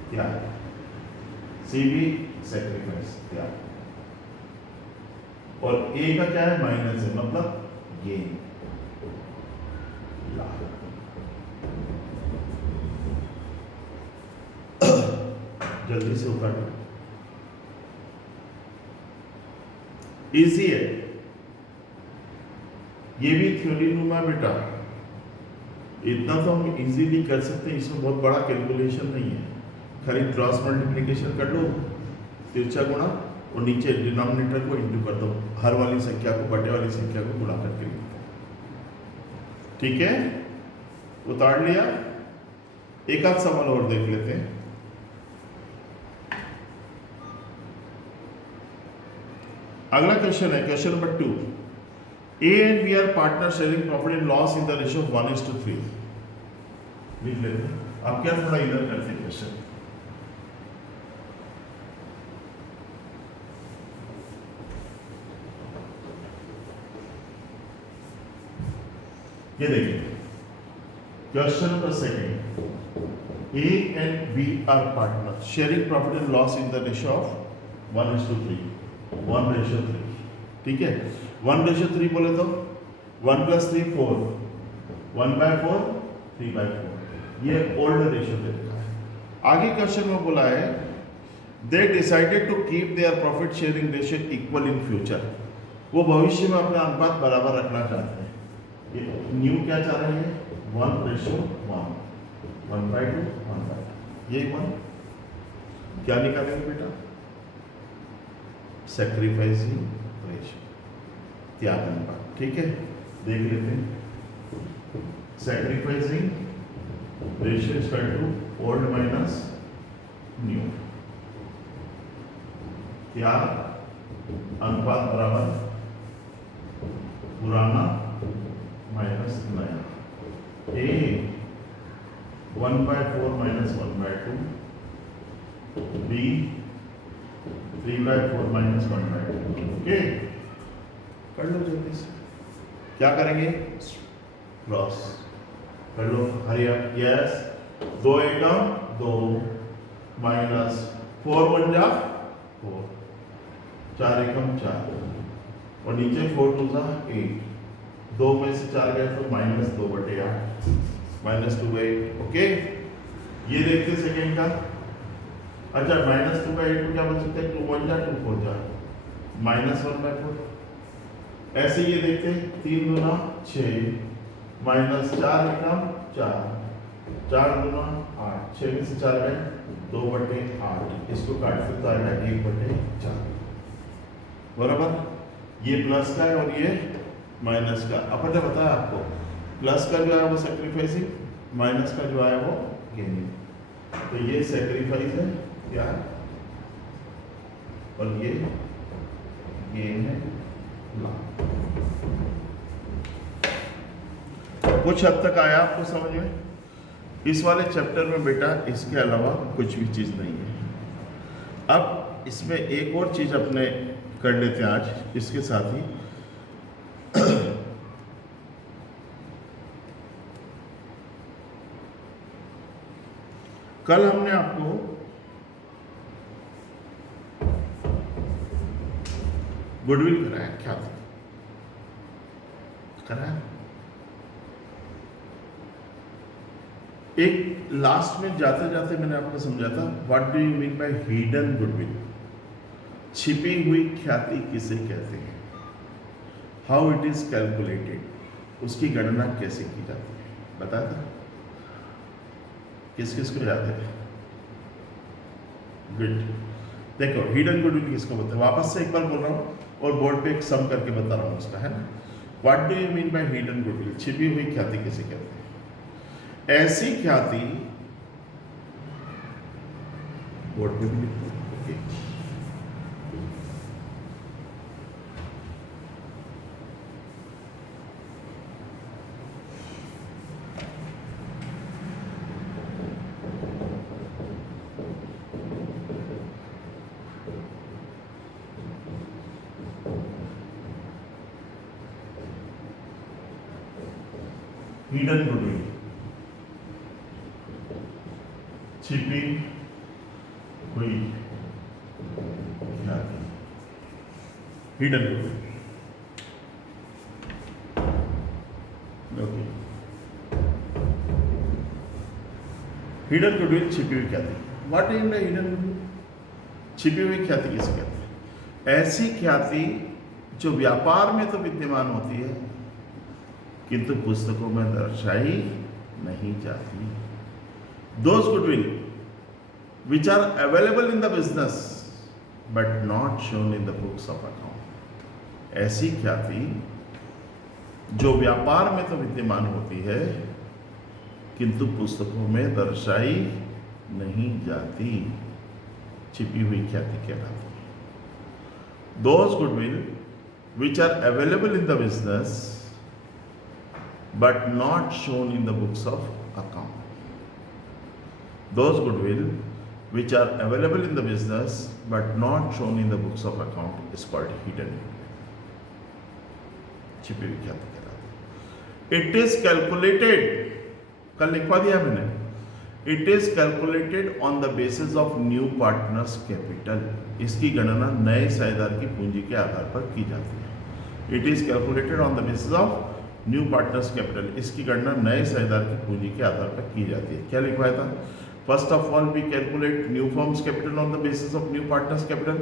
त्याग, सी बी सैक्रिफाइस त्याग, और ए का क्या है, माइनस है, मतलब गेन। जल्दी से उठा, इजी है, ये भी थ्योरी नुमा बेटा, इतना तो हम इजीली कर सकते हैं, इसमें बहुत बड़ा कैलकुलेशन नहीं है। खाली क्रॉस मल्टीप्लिकेशन कर लो, तिरछा गुणा, और नीचे डिनोमिनेटर को इंटू कर दो, हर वाली संख्या को बटे वाली संख्या को गुणा करके लिखते हैं, ठीक है। उतार लिया। एक आध सवाल और देख लेते हैं। अगला क्वेश्चन है question number 2। A and B are partners sharing profit and loss in the ratio of 1:3। लिख लेते हैं। अब क्या थोड़ा इधर करते हैं क्वेश्चन। ये देखिए question number second, A and B are partners sharing profit and loss in the ratio of 1:3, 1:3, ठीक है। 1:3 बोले तो 1 + 3 4, 1/4 3/4, ये ओल्ड रेशियो दे रखा है। आगे क्वेश्चन में बोला है they decided to keep their profit sharing ratio equal in future, वो भविष्य में अपना अनुपात बराबर रखना चाहते हैं। ये न्यू क्या चाह रहे हैं 1:1, 1/2, 1/2, यही 1 क्या निकालेंगे बेटा, सैक्रिफाइसिंग रेशियो, त्याग अनुपात, ठीक है। देख लेते हैं sacrificing ratio is equal to old minus new, त्याग अनुपात बराबर पुराना माइनस नया। A 1/4 minus 1/2, B 3/4 minus 1/2, okay. कर लो जल्दी से, क्या करेंगे क्रॉस कर लो, हरी अप, यस, 2 एकम 2 माइनस 4 1 जा 4, 4 एकम 4 और नीचे 4 2 जा 8, 2 में से 4 गए तो -2/8, -2/8, ओके। ये देखते सेकेंड का, अच्छा -2/8 को क्या बोल सकते हैं 2 1 जा 2 4 जा -1/4। ऐसे ये देखते 3 दूना 6 -4 एकम 4, 4 दूना 8, 6 में से 4 गए 2/8, इसको काटते तो आएगा 1/4 बराबर। ये प्लस का है और ये माइनस का। अपन ने बताया आपको प्लस का जो है वो सैक्रिफाइसिंग, माइनस का जो है वो गेनिंग। तो ये सैक्रिफाइस है क्या है और ये गेन है लाभ। कुछ हद तक आया आपको समझ में। इस वाले चैप्टर में बेटा इसके अलावा कुछ भी चीज नहीं है। अब इसमें एक और चीज अपने कर लेते हैं आज इसके साथ ही। कल हमने आपको गुडविल कराया, क्या कराया, एक लास्ट में जाते जाते मैंने आपको समझा था what do you mean bye hidden goodwill, छिपी हुई ख्याति किसे कहते हैं, हाउ इट इज कैलकुलेटेड, उसकी गणना कैसे की जाती है, बताया था। किस किस को याद है? गुड। देखो हिडन गुडविल किसको बोलते हैं, वापस से एक बार बोल रहा हूँ और बोर्ड पे एक सम करके बता रहा हूँ उसका, है ना। What do you mean bye hidden goodwill, छिपी हुई ख्याति किसे कहते हैं, ऐसी ख्याति, बोर्ड पे भी लिखो, ओके। हिडन गुडविल, छिपी हुई ख्याति, hidden goodwill, okay. Hidden goodwill, छिपी हुई ख्याति। What is the hidden goodwill, छिपी हुई ख्याति किसे कहते हैं, ऐसी ख्याति जो व्यापार में तो विद्यमान होती है किंतु पुस्तकों में दर्शाई नहीं जाती। Those goodwill which are available in the business but not shown in the books of account, ऐसी ख्याति जो व्यापार में तो विद्यमान होती है किंतु पुस्तकों में दर्शाई नहीं जाती, छिपी हुई ख्याति कहलाती है। Those goodwill which are available in the business but not shown in the books of account. Those goodwill which are available in the business but not shown in the books of account is called hidden goodwill, छिपी हुई ख्याति कहलाती है। इट इज कैलकुलेटेड, कल लिखवा दिया मैंने, it is calculated on the basis of new partners capital. इसकी गणना नए हिस्सेदार की पूंजी के आधार पर की जाती है। It is calculated on the basis of new partners capital. इसकी गणना नए हिस्सेदार की पूंजी के आधार पर की जाती है। क्या लिखवाया था? First of all we calculate new firm's capital on the basis of new partners capital.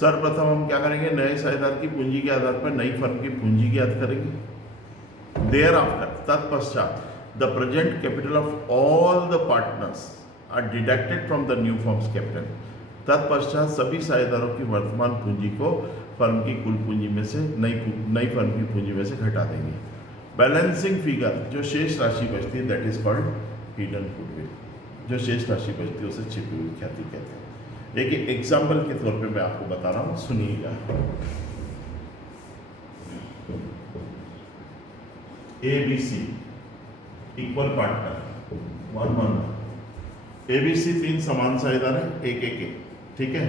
सर्वप्रथम हम क्या करेंगे? नए हिस्सेदार की पूंजी के आधार पर नई फर्म की पूंजी ज्ञात करेंगे। देयर आफ्टर, तत्पश्चात, the present capital of all the partners are deducted from the new firm's capital। तत्पश्चात सभी हिस्सेदारों की वर्तमान पूंजी को फर्म की कुल पूंजी में से नई फर्म की पूंजी में से घटा देंगे। बैलेंसिंग फिगर, जो शेष राशि बचती है, that is called hidden goodwill. जो शेष राशि बचती है उसे छिपी हुई ख्याति कहते हैं। एक एग्जाम्पल के तौर पे मैं आपको बता रहा हूँ, सुनिएगा। ABC equal partner 1-1। ABC 3 समान हिस्सेदार है, 1-1, ठीक है।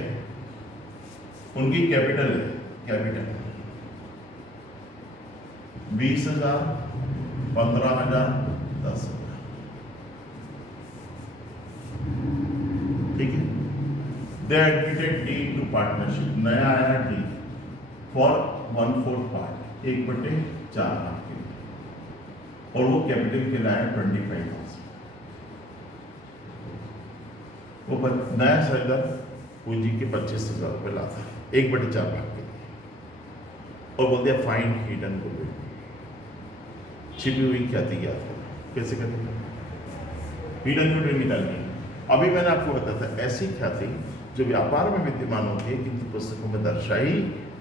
उनकी कैपिटल है, कैपिटल 20,000, 15,000, 10,000, ठीक है। दे एडमिटेड डी टू पार्टनरशिप। नया आया डी फॉर 1/4 पार्ट, 1/4 भाग के लिए, और वो कैपिटल के लाया 25,000। वो नया हिस्सेदार पूंजी के 25,000 रुपये लाता है 1/4 भाग के लिए, और बोलते हैं फाइंड हिडन गुडविल। छिपी हुई ख्याति ज्ञात करो। कैसे करेंगे? हिडन गुडविल निकालनी है। अभी मैंने आपको बताया था, ऐसी ख्याति जो व्यापार में विद्यमान होती है किंतु पुस्तकों में दर्शाई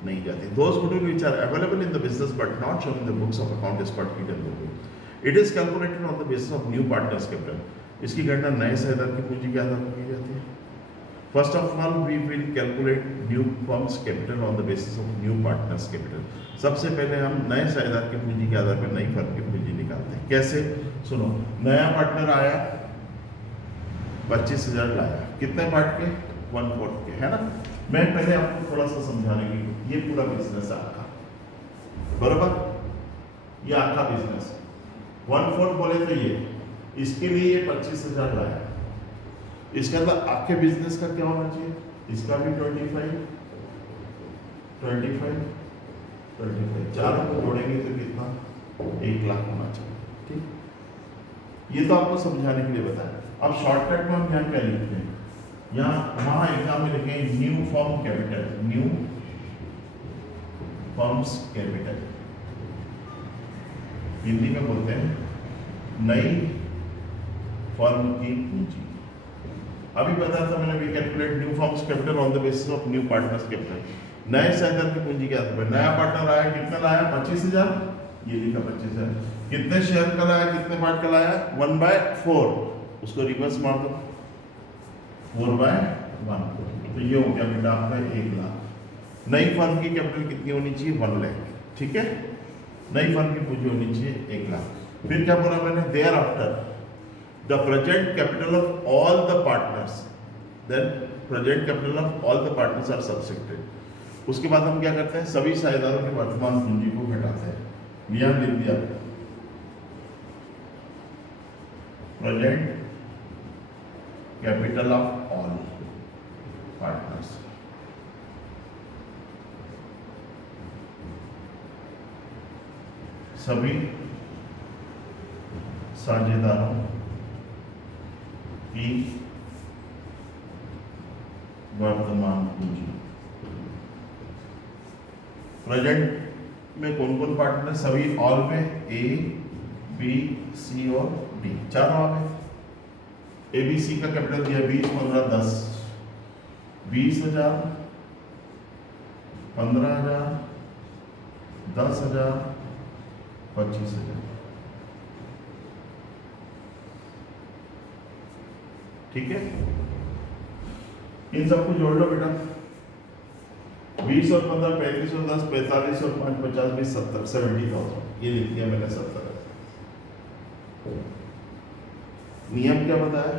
नहीं जाती। Those goodwill which are available in the business but not shown in the books of account is called hidden goodwill. It is calculated on the basis of new partners capital. इसकी गणना नए हिस्सेदार की पूंजी के आधार पर की जाती है। First of all we will calculate new firm's capital on the basis of new partners capital. सबसे पहले हम नए हिस्सेदार की पूंजी के आधार पर नई फर्म की पूंजी निकालते हैं। कैसे? सुनो, नया पार्टनर आया, 25,000 लाया, कितने पार्ट के? 1/4 के, है ना। मैं पहले आपको थोड़ा सा समझाने की, ये पूरा बिजनेस है आपका, बराबर, ये आपका बिजनेस 1/4 बोले तो ये, इसके लिए ये 25,000 लाया। इसके अंदर आपके बिजनेस का क्या होना चाहिए? इसका भी 25, 25, 25, चारों को जोड़ेंगे तो कितना? 1 लाख होना चाहिए, ठीक। ये तो आपको समझाने के लिए बताया। अब शॉर्टकट में हम यहाँ क्या लिखते हैं? यहाँ वहां एग्जाम में लिखें new firm capital, new firm's capital, Hindi में बोलते हैं नई फर्म की पूंजी। अभी बताया था मैंने, we calculate new firm's capital on the basis of new partners capital. नए हिस्सेदार की पूंजी के आधार पर नया पार्टनर आया, कितना लाया? 25,000, ये लिखा 25,000। कितने शेयर का लाया, कितने पार्ट का लाया? 1/4। उसको रिवर्स मार दो, 4/1। तो ये हो गया बेटा आपका 1 लाख। नई फर्म की कैपिटल कितनी होनी चाहिए? 1 लाख, ठीक है। नई फर्म की पूंजी होनी चाहिए 1 लाख। फिर क्या बोला मैंने? Thereafter the present capital of all the partners, then present capital of all the partners are subtracted। उसके बाद हम क्या करते हैं? सभी हिस्सेदारों की वर्तमान पूंजी को घटाते हैं। यहाँ लिख दिया present capital of all partners। सभी साझेदारों की वर्तमान पूंजी। प्रेजेंट में कौन कौन पार्टनर? सभी ऑल में A, B, C और D, चारों आ गए। ABC का कैपिटल दिया 20, 15, 10, 20,000, 15,000, 10,000, 25,000, ठीक है। इन सबको जोड़ लो बेटा। 20 और 15, 35 और 10, 45 और 5, 50, 20, 70, 70,000। ये लिख दिया मैंने 70। नियम क्या बताया?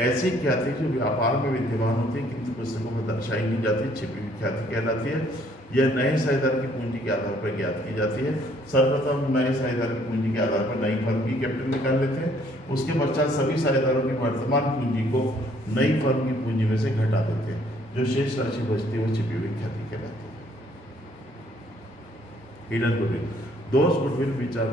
ऐसी ख्याति जो व्यापार में विद्यमान होती है किंतु पुस्तकों में दर्शाई नहीं जाती, छिपी हुई ख्याति कहलाती है। यह नए साझेदार की पूंजी के आधार पर ज्ञात की जाती है। सर्वप्रथम नए साझेदार की पूंजी के आधार पर नई फर्म की कैपिटल निकाल लेते हैं, उसके पश्चात सभी साझेदारों की वर्तमान पूंजी को नई फर्म की पूंजी में से घटा देते हैं। जो शेष राशि बचती है वो छिपी हुई ख्याति कहलाती है। Hidden goodwill, those goodwill which are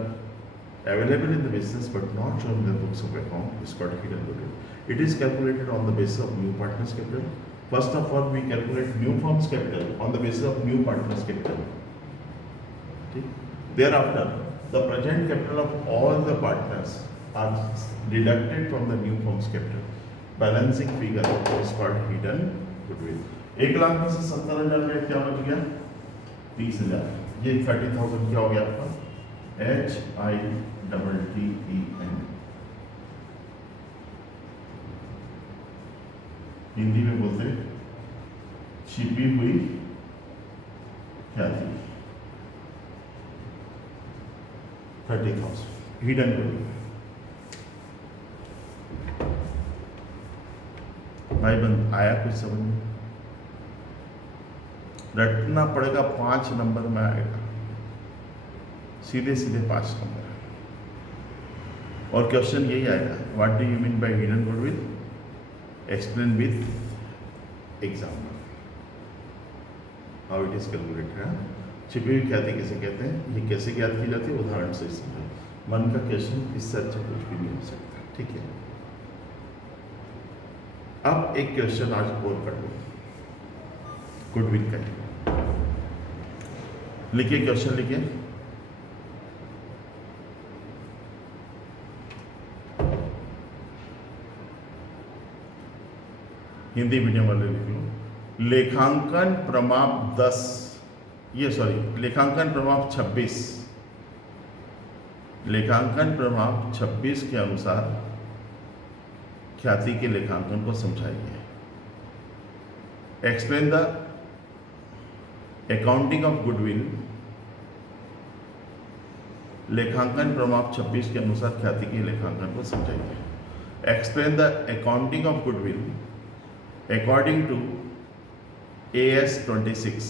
available in the business but not shown in the books of account is called hidden goodwill. It is calculated on the basis of new partners capital. First of all, we calculate new firm's capital on the basis of new partners capital. Okay. Thereafter, the present capital of all the partners are deducted from the new firm's capital. Balancing figure is called hidden goodwill. 1 lakh में से 70,000 रेट क्या बच गया? 30,000. ये 30,000 क्या हो गया आपका? HITTEN, हिंदी में बोलते छिपी हुई ख्याति। 30,000 हिडन गुडविल। भाई बंद आया कुछ समझ में? रटना पड़ेगा, 5 नंबर में आएगा, सीधे सीधे 5 नंबर। और क्वेश्चन यही आएगा, what do you mean bye hidden goodwill, explain with example how it is calculated. छिपी हुई ख्याति किसे कहते हैं, ये कैसे ज्ञात की जाती है, उदाहरण से समझो। मन का क्वेश्चन इससे अच्छा कुछ भी नहीं हो सकता, ठीक है। अब एक क्वेश्चन आज और कर लो गुडविल का। लिखिए क्वेश्चन, लिखिए। हिंदी मीडियम वाले लिख लो। लेखांकन प्रमाप 10, लेखांकन प्रमाप 26, लेखांकन प्रमाप 26 के अनुसार ख्याति के लेखांकन को समझाइए। Explain the accounting of goodwill. लेखांकन प्रमाप 26 के अनुसार ख्याति के लेखांकन को समझाइए। Explain the accounting of goodwill according to AS 26,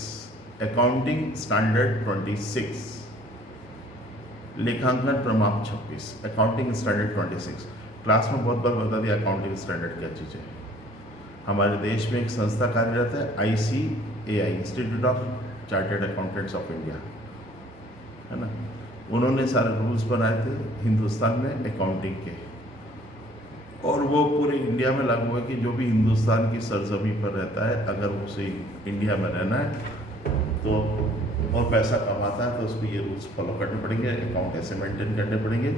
Accounting Standard 26, लेखांकन प्रमाप 26, अकाउंटिंग स्टैंडर्ड 26। क्लास में बहुत बार बता दिया अकाउंटिंग स्टैंडर्ड क्या चीज़ है। हमारे देश में एक संस्था कार्यरत है, ICAI, institute of chartered accountants of India, है ना। उन्होंने सारे रूल्स बनाए थे हिंदुस्तान में अकाउंटिंग के, और वो पूरे इंडिया में लागू है कि जो भी हिंदुस्तान की सरजमी पर रहता है, अगर उसे इंडिया में रहना है तो और पैसा कमाता है तो उसको ये रूल्स फॉलो करने पड़ेंगे, अकाउंट ऐसे मेंटेन करने पड़ेंगे।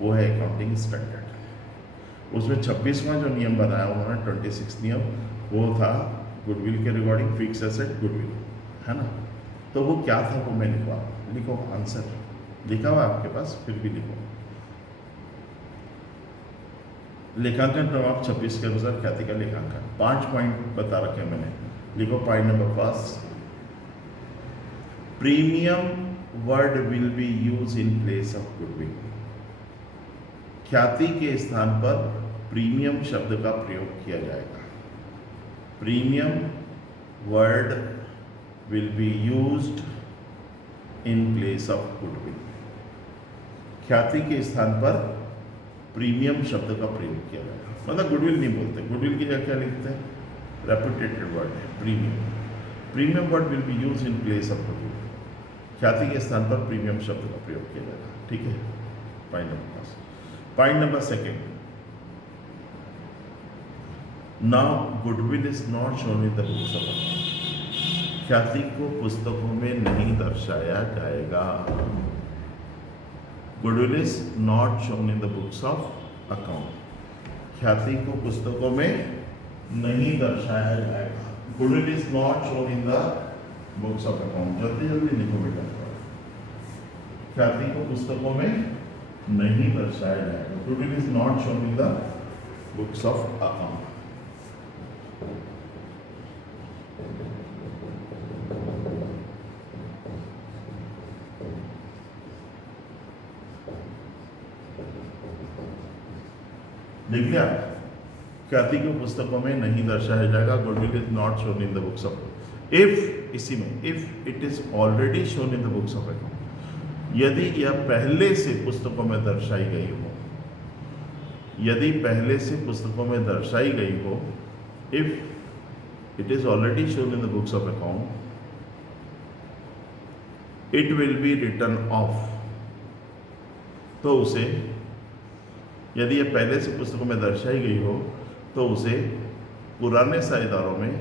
वो है अकाउंटिंग स्टैंडर्ड। उसमें 26वां जो नियम बनाया उन्होंने, 26 नियम, वो था गुडविल के रिगार्डिंग, फिक्स एसेट गुडविल, है ना। तो वो क्या था वो मैं लिखवा, लिखो आंसर लिखा हुआ आपके पास, फिर भी लिखो। लेखांकन प्रमाप 26 के अनुसार ख्याति का लेखांकन, 5 पॉइंट बता रखे मैंने, लिखो। Point number first, premium word will be use in place of goodwill. ख्याति के स्थान पर प्रीमियम शब्द का प्रयोग किया जाएगा। Premium word will be used in place of goodwill. ख्याति के स्थान पर प्रीमियम शब्द का प्रयोग किया जाएगा, मतलब गुडविल नहीं बोलते, गुडविल की जगह क्या लिखते हैं, रेपुटेटेड वर्ड है premium. Premium word will be use in place of goodwill. ख्याति के स्थान पर प्रीमियम शब्द का प्रयोग किया जाएगा, ठीक है। Point number first. Point number second, now goodwill is not shown in the books of account. ख्याति को पुस्तकों में नहीं दर्शाया जाएगा। Goodwill is not shown in the books of account. ख्याति को पुस्तकों में नहीं दर्शाया जाएगा। Goodwill is not shown in the books of account. जल्दी जल्दी लिखो बेटा। ख्याति को पुस्तकों में नहीं दर्शाया जाएगा। Goodwill is not shown in the books of account. लिख लिया, ख्याति को पुस्तकों में नहीं दर्शाया जाएगा। Goodwill is not shown in the books of. If इसी में if it is already shown in the books of account, यदि यह पहले से पुस्तकों में दर्शाई गई हो, यदि पहले से पुस्तकों में दर्शाई गई हो, if it is already shown in the books of account, it will be written of. तो उसे, यदि यह पहले से पुस्तकों में दर्शाई गई हो तो उसे पुराने साझेदारों में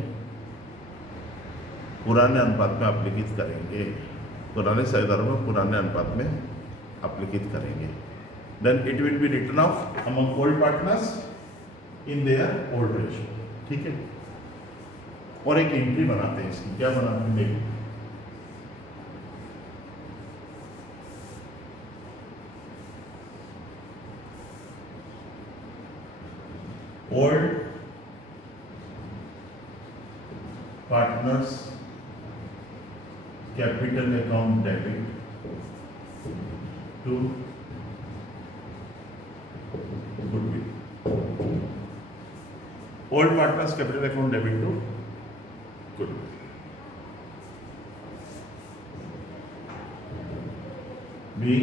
पुराने अनुपात में अपलिखित करेंगे, पुराने साझेदारों में पुराने अनुपात में अपलिखित करेंगे। Then it will be written off among old partners in their old ratio. ठीक है, और एक एंट्री बनाते हैं इसकी, क्या बनाते हैं देखिए, old partners capital account debit to goodwill, old partners capital account debit to goodwill. Be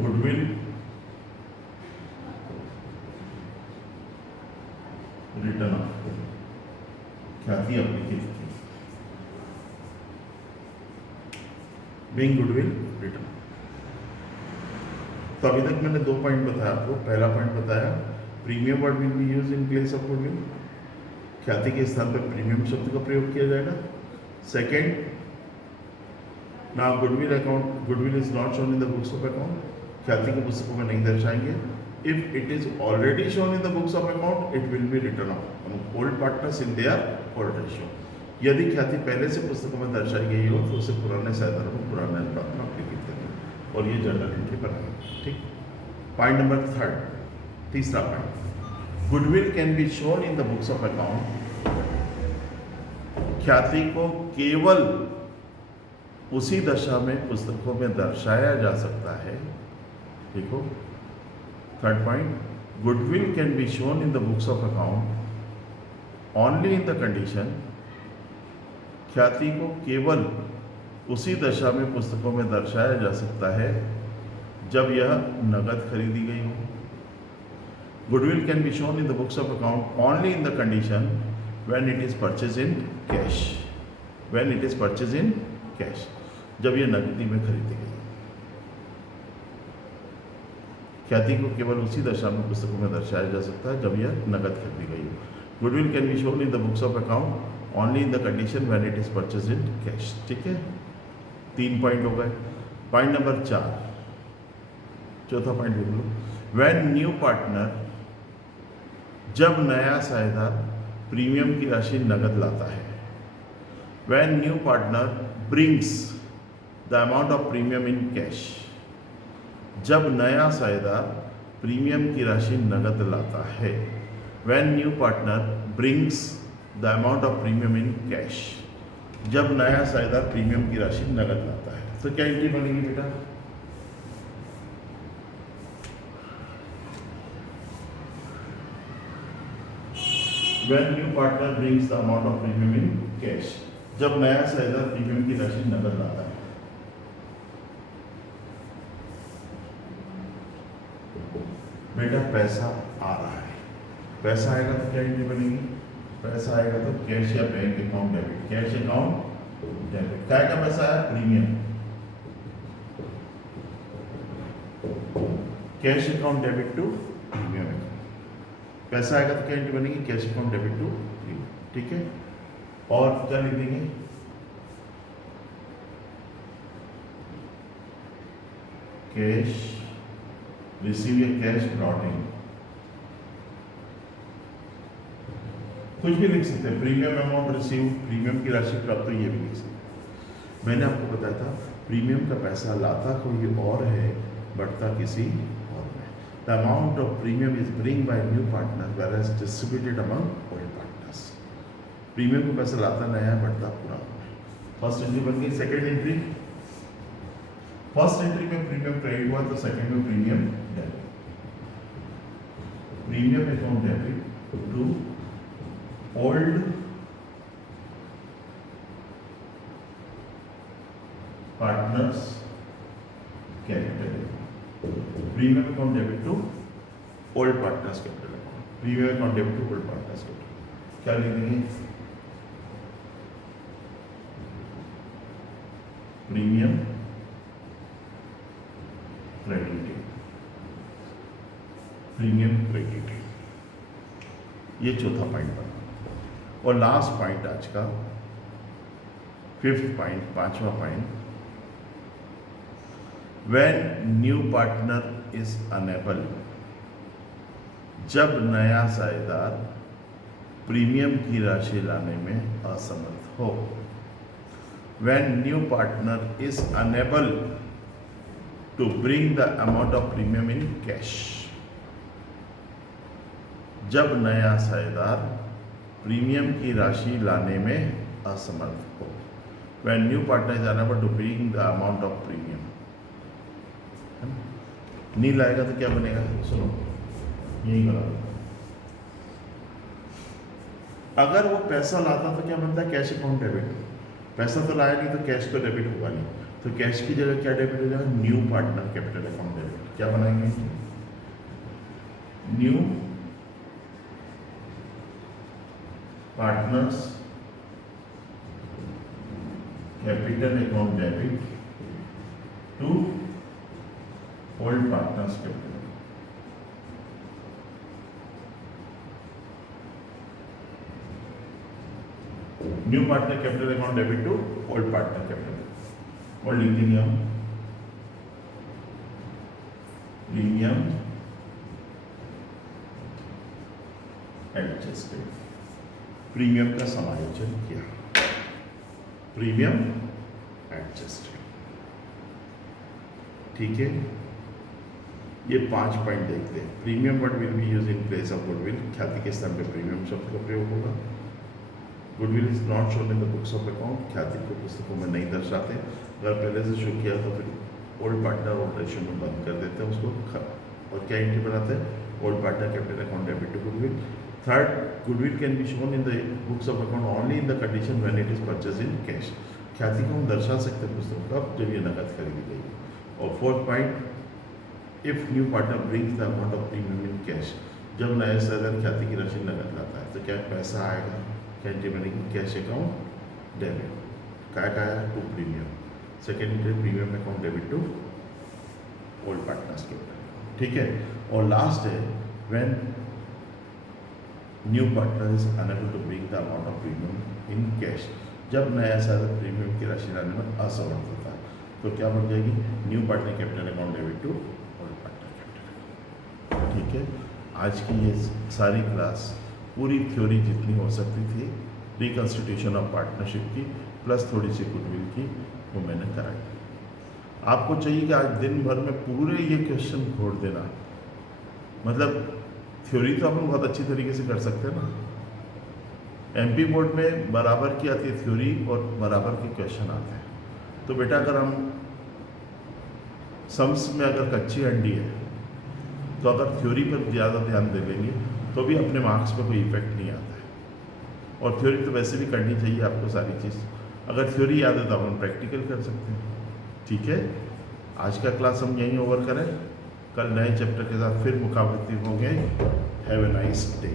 goodwill written off, ख्याति अपलिखित की, बीइंग गुडविल रिटर्न। तो अभी तक मैंने 2 पॉइंट बताया आपको। पहला पॉइंट बताया premium word will be use in place of goodwill, ख्याति के स्थान पर प्रीमियम शब्द का प्रयोग किया जाएगा। Second, now goodwill is not shown in the books of account, ख्याति को पुस्तकों में नहीं दर्शाएंगे। If it is already shown in the books of account, it will be written off among old partners in their old ratio. यदि ख्याति पहले से पुस्तकों में दर्शाई गई हो तो उसे पुराने साझेदारों में पुराने अनुपात में अपलिखित करेंगे और ये जर्नल एंट्री बनाएंगे। ठीक, पॉइंट नंबर 3, तीसरा point, goodwill can be shown in the books of account, ख्याति को केवल उसी दशा में पुस्तकों में दर्शाया जा सकता है। देखो, third point, goodwill can be shown in the books of account only in the condition, ख्याति को केवल उसी दशा में पुस्तकों में दर्शाया जा सकता है जब यह नगद खरीदी गई हो। Goodwill can be shown in the books of account only in the condition when it is purchased in cash, when it is purchased in cash, जब यह नकदी में खरीदी गई। ख्याति को केवल उसी दशा में पुस्तकों में दर्शाया जा सकता है जब यह नकद खरीदी गई हो। Goodwill can be shown in the books of account only in the condition when it is purchased in cash. ठीक है, 3 पॉइंट हो गए। पॉइंट नंबर 4, चौथा पॉइंट देख लो, व्हेन न्यू पार्टनर, जब नया साझेदार प्रीमियम की राशि नकद लाता है। When new partner brings the amount of premium in cash, जब नया साझेदार प्रीमियम की राशि नकद लाता है। When new partner brings the amount of premium in cash, जब नया साझेदार प्रीमियम की राशि नकद लाता है। तो क्या एंट्री बनेगी बेटा, when new partner brings the amount of premium in cash, जब नया साझेदार प्रीमियम की राशि नकद लाता है। बेटा पैसा आ रहा है, पैसा आएगा तो क्या एंट्री बनेगी, पैसा आएगा तो कैश या bank account debit, cash account debit. क्या का पैसा है, premium, cash account debit to premium account. पैसा आएगा तो क्या एंट्री बनेगी, cash account debit to premium. ठीक है, और क्या लिख देंगे, कैश रिसीव या कैश ब्रॉट इन, कुछ भी लिख सकते हैं। प्रीमियम अमाउंट रिसीव, प्रीमियम की राशि प्राप्त, ये भी लिख सकते हैं। मैंने आपको बताया था प्रीमियम का पैसा लाता कोई और है, बढ़ता किसी और में। The amount of premium is bring by new partner whereas distributed among old partners। Premium का पैसा लाता नया, बढ़ता पुराना। फर्स्ट एंट्री बन गई। सेकेंड एंट्री, फर्स्ट एंट्री में प्रीमियम क्रेडिट हुआ तो सेकंड में premium debit. Premium account debit to old partners capital, premium account debit to old partners capital account, premium account debit to old partners capital. क्या लिख देंगे? प्रीमियम क्रेडिटेड, प्रीमियम क्रेडिटेड, ये चौथा पॉइंट बना। और लास्ट पॉइंट आज का, फिफ्थ पॉइंट, पांचवा point, when new partner is enable, जब नया साझेदार प्रीमियम की राशि लाने में असमर्थ हो। When new partner is unable to bring the amount of premium in cash, जब नया साझेदार प्रीमियम की राशि लाने में असमर्थ हो। When new partner is unable to bring the amount of premium, नहीं लाएगा तो क्या बनेगा? सुनो, यही बना। अगर वो पैसा लाता तो क्या बनता है? Cash account debit. पैसा तो लाया नहीं तो कैश तो डेबिट होगा नहीं, तो कैश की जगह क्या डेबिट हो जाएगा? New partner capital account debit. क्या बनाएंगे? New partners capital account debit to old partners capital. New partner capital account debit to old partner capital. और लिख देंगे हम प्रीमियम एडजस्टेड, प्रीमियम का समायोजन किया, प्रीमियम एडजस्टेड। ठीक है, ये 5 पॉइंट देखते हैं। Premium word will be use in place of goodwill, ख्याति के स्थान पे प्रीमियम शब्द का प्रयोग होगा। Goodwill is not shown in the books of account, ख्याति को पुस्तकों में नहीं दर्शाते। अगर पहले से शो किया तो फिर ओल्ड पार्टनर ओल्ड रेशियो में बंद कर देते हैं उसको, और क्या एंट्री बनाते हैं? Old partner capital account debit to goodwill. Third, goodwill can be shown in the books of account only in the condition when it is purchase in cash. ख्याति को हम दर्शा सकते हैं पुस्तकों का जब ये नकद खरीदी गई। और fourth point, if new partner brings the amount of premium in cash, जब नया साझेदार ख्याति की राशि नकद लाता है तो क्या पैसा आएगा? एंट्री बनेगी कैश अकाउंट डेबिट, क्या आया? To premium. Second entry premium account debit to old partners capital. ठीक है, और लास्ट है when new partner is unable to bring the amount of premium in cash, जब नया साझेदार प्रीमियम की राशि लाने में असमर्थ होता है तो क्या बन जाएगी? New partner capital account debit to old partner capital. ठीक है, आज की ये सारी क्लास पूरी थ्योरी जितनी हो सकती थी रिकंस्टिट्यूशन ऑफ पार्टनरशिप की प्लस थोड़ी सी गुडविल की, वो मैंने कराई। आपको चाहिए कि आज दिन भर में पूरे ये क्वेश्चन घोड़ देना, मतलब थ्योरी तो अपन बहुत अच्छी तरीके से कर सकते हैं ना। एमपी बोर्ड में बराबर की आती है थ्योरी और बराबर के क्वेश्चन आते हैं। तो बेटा अगर हम सम्स में अगर कच्ची अंडी है तो अगर थ्योरी पर ज़्यादा ध्यान दे लेंगे तो भी अपने मार्क्स पे कोई इफेक्ट नहीं आता है। और थ्योरी तो वैसे भी करनी चाहिए आपको सारी चीज़, अगर थ्योरी याद है तो अपन प्रैक्टिकल कर सकते हैं। ठीक है, आज का क्लास हम यहीं ओवर करें, कल नए चैप्टर के साथ फिर मुखातिब होंगे। Have a nice day.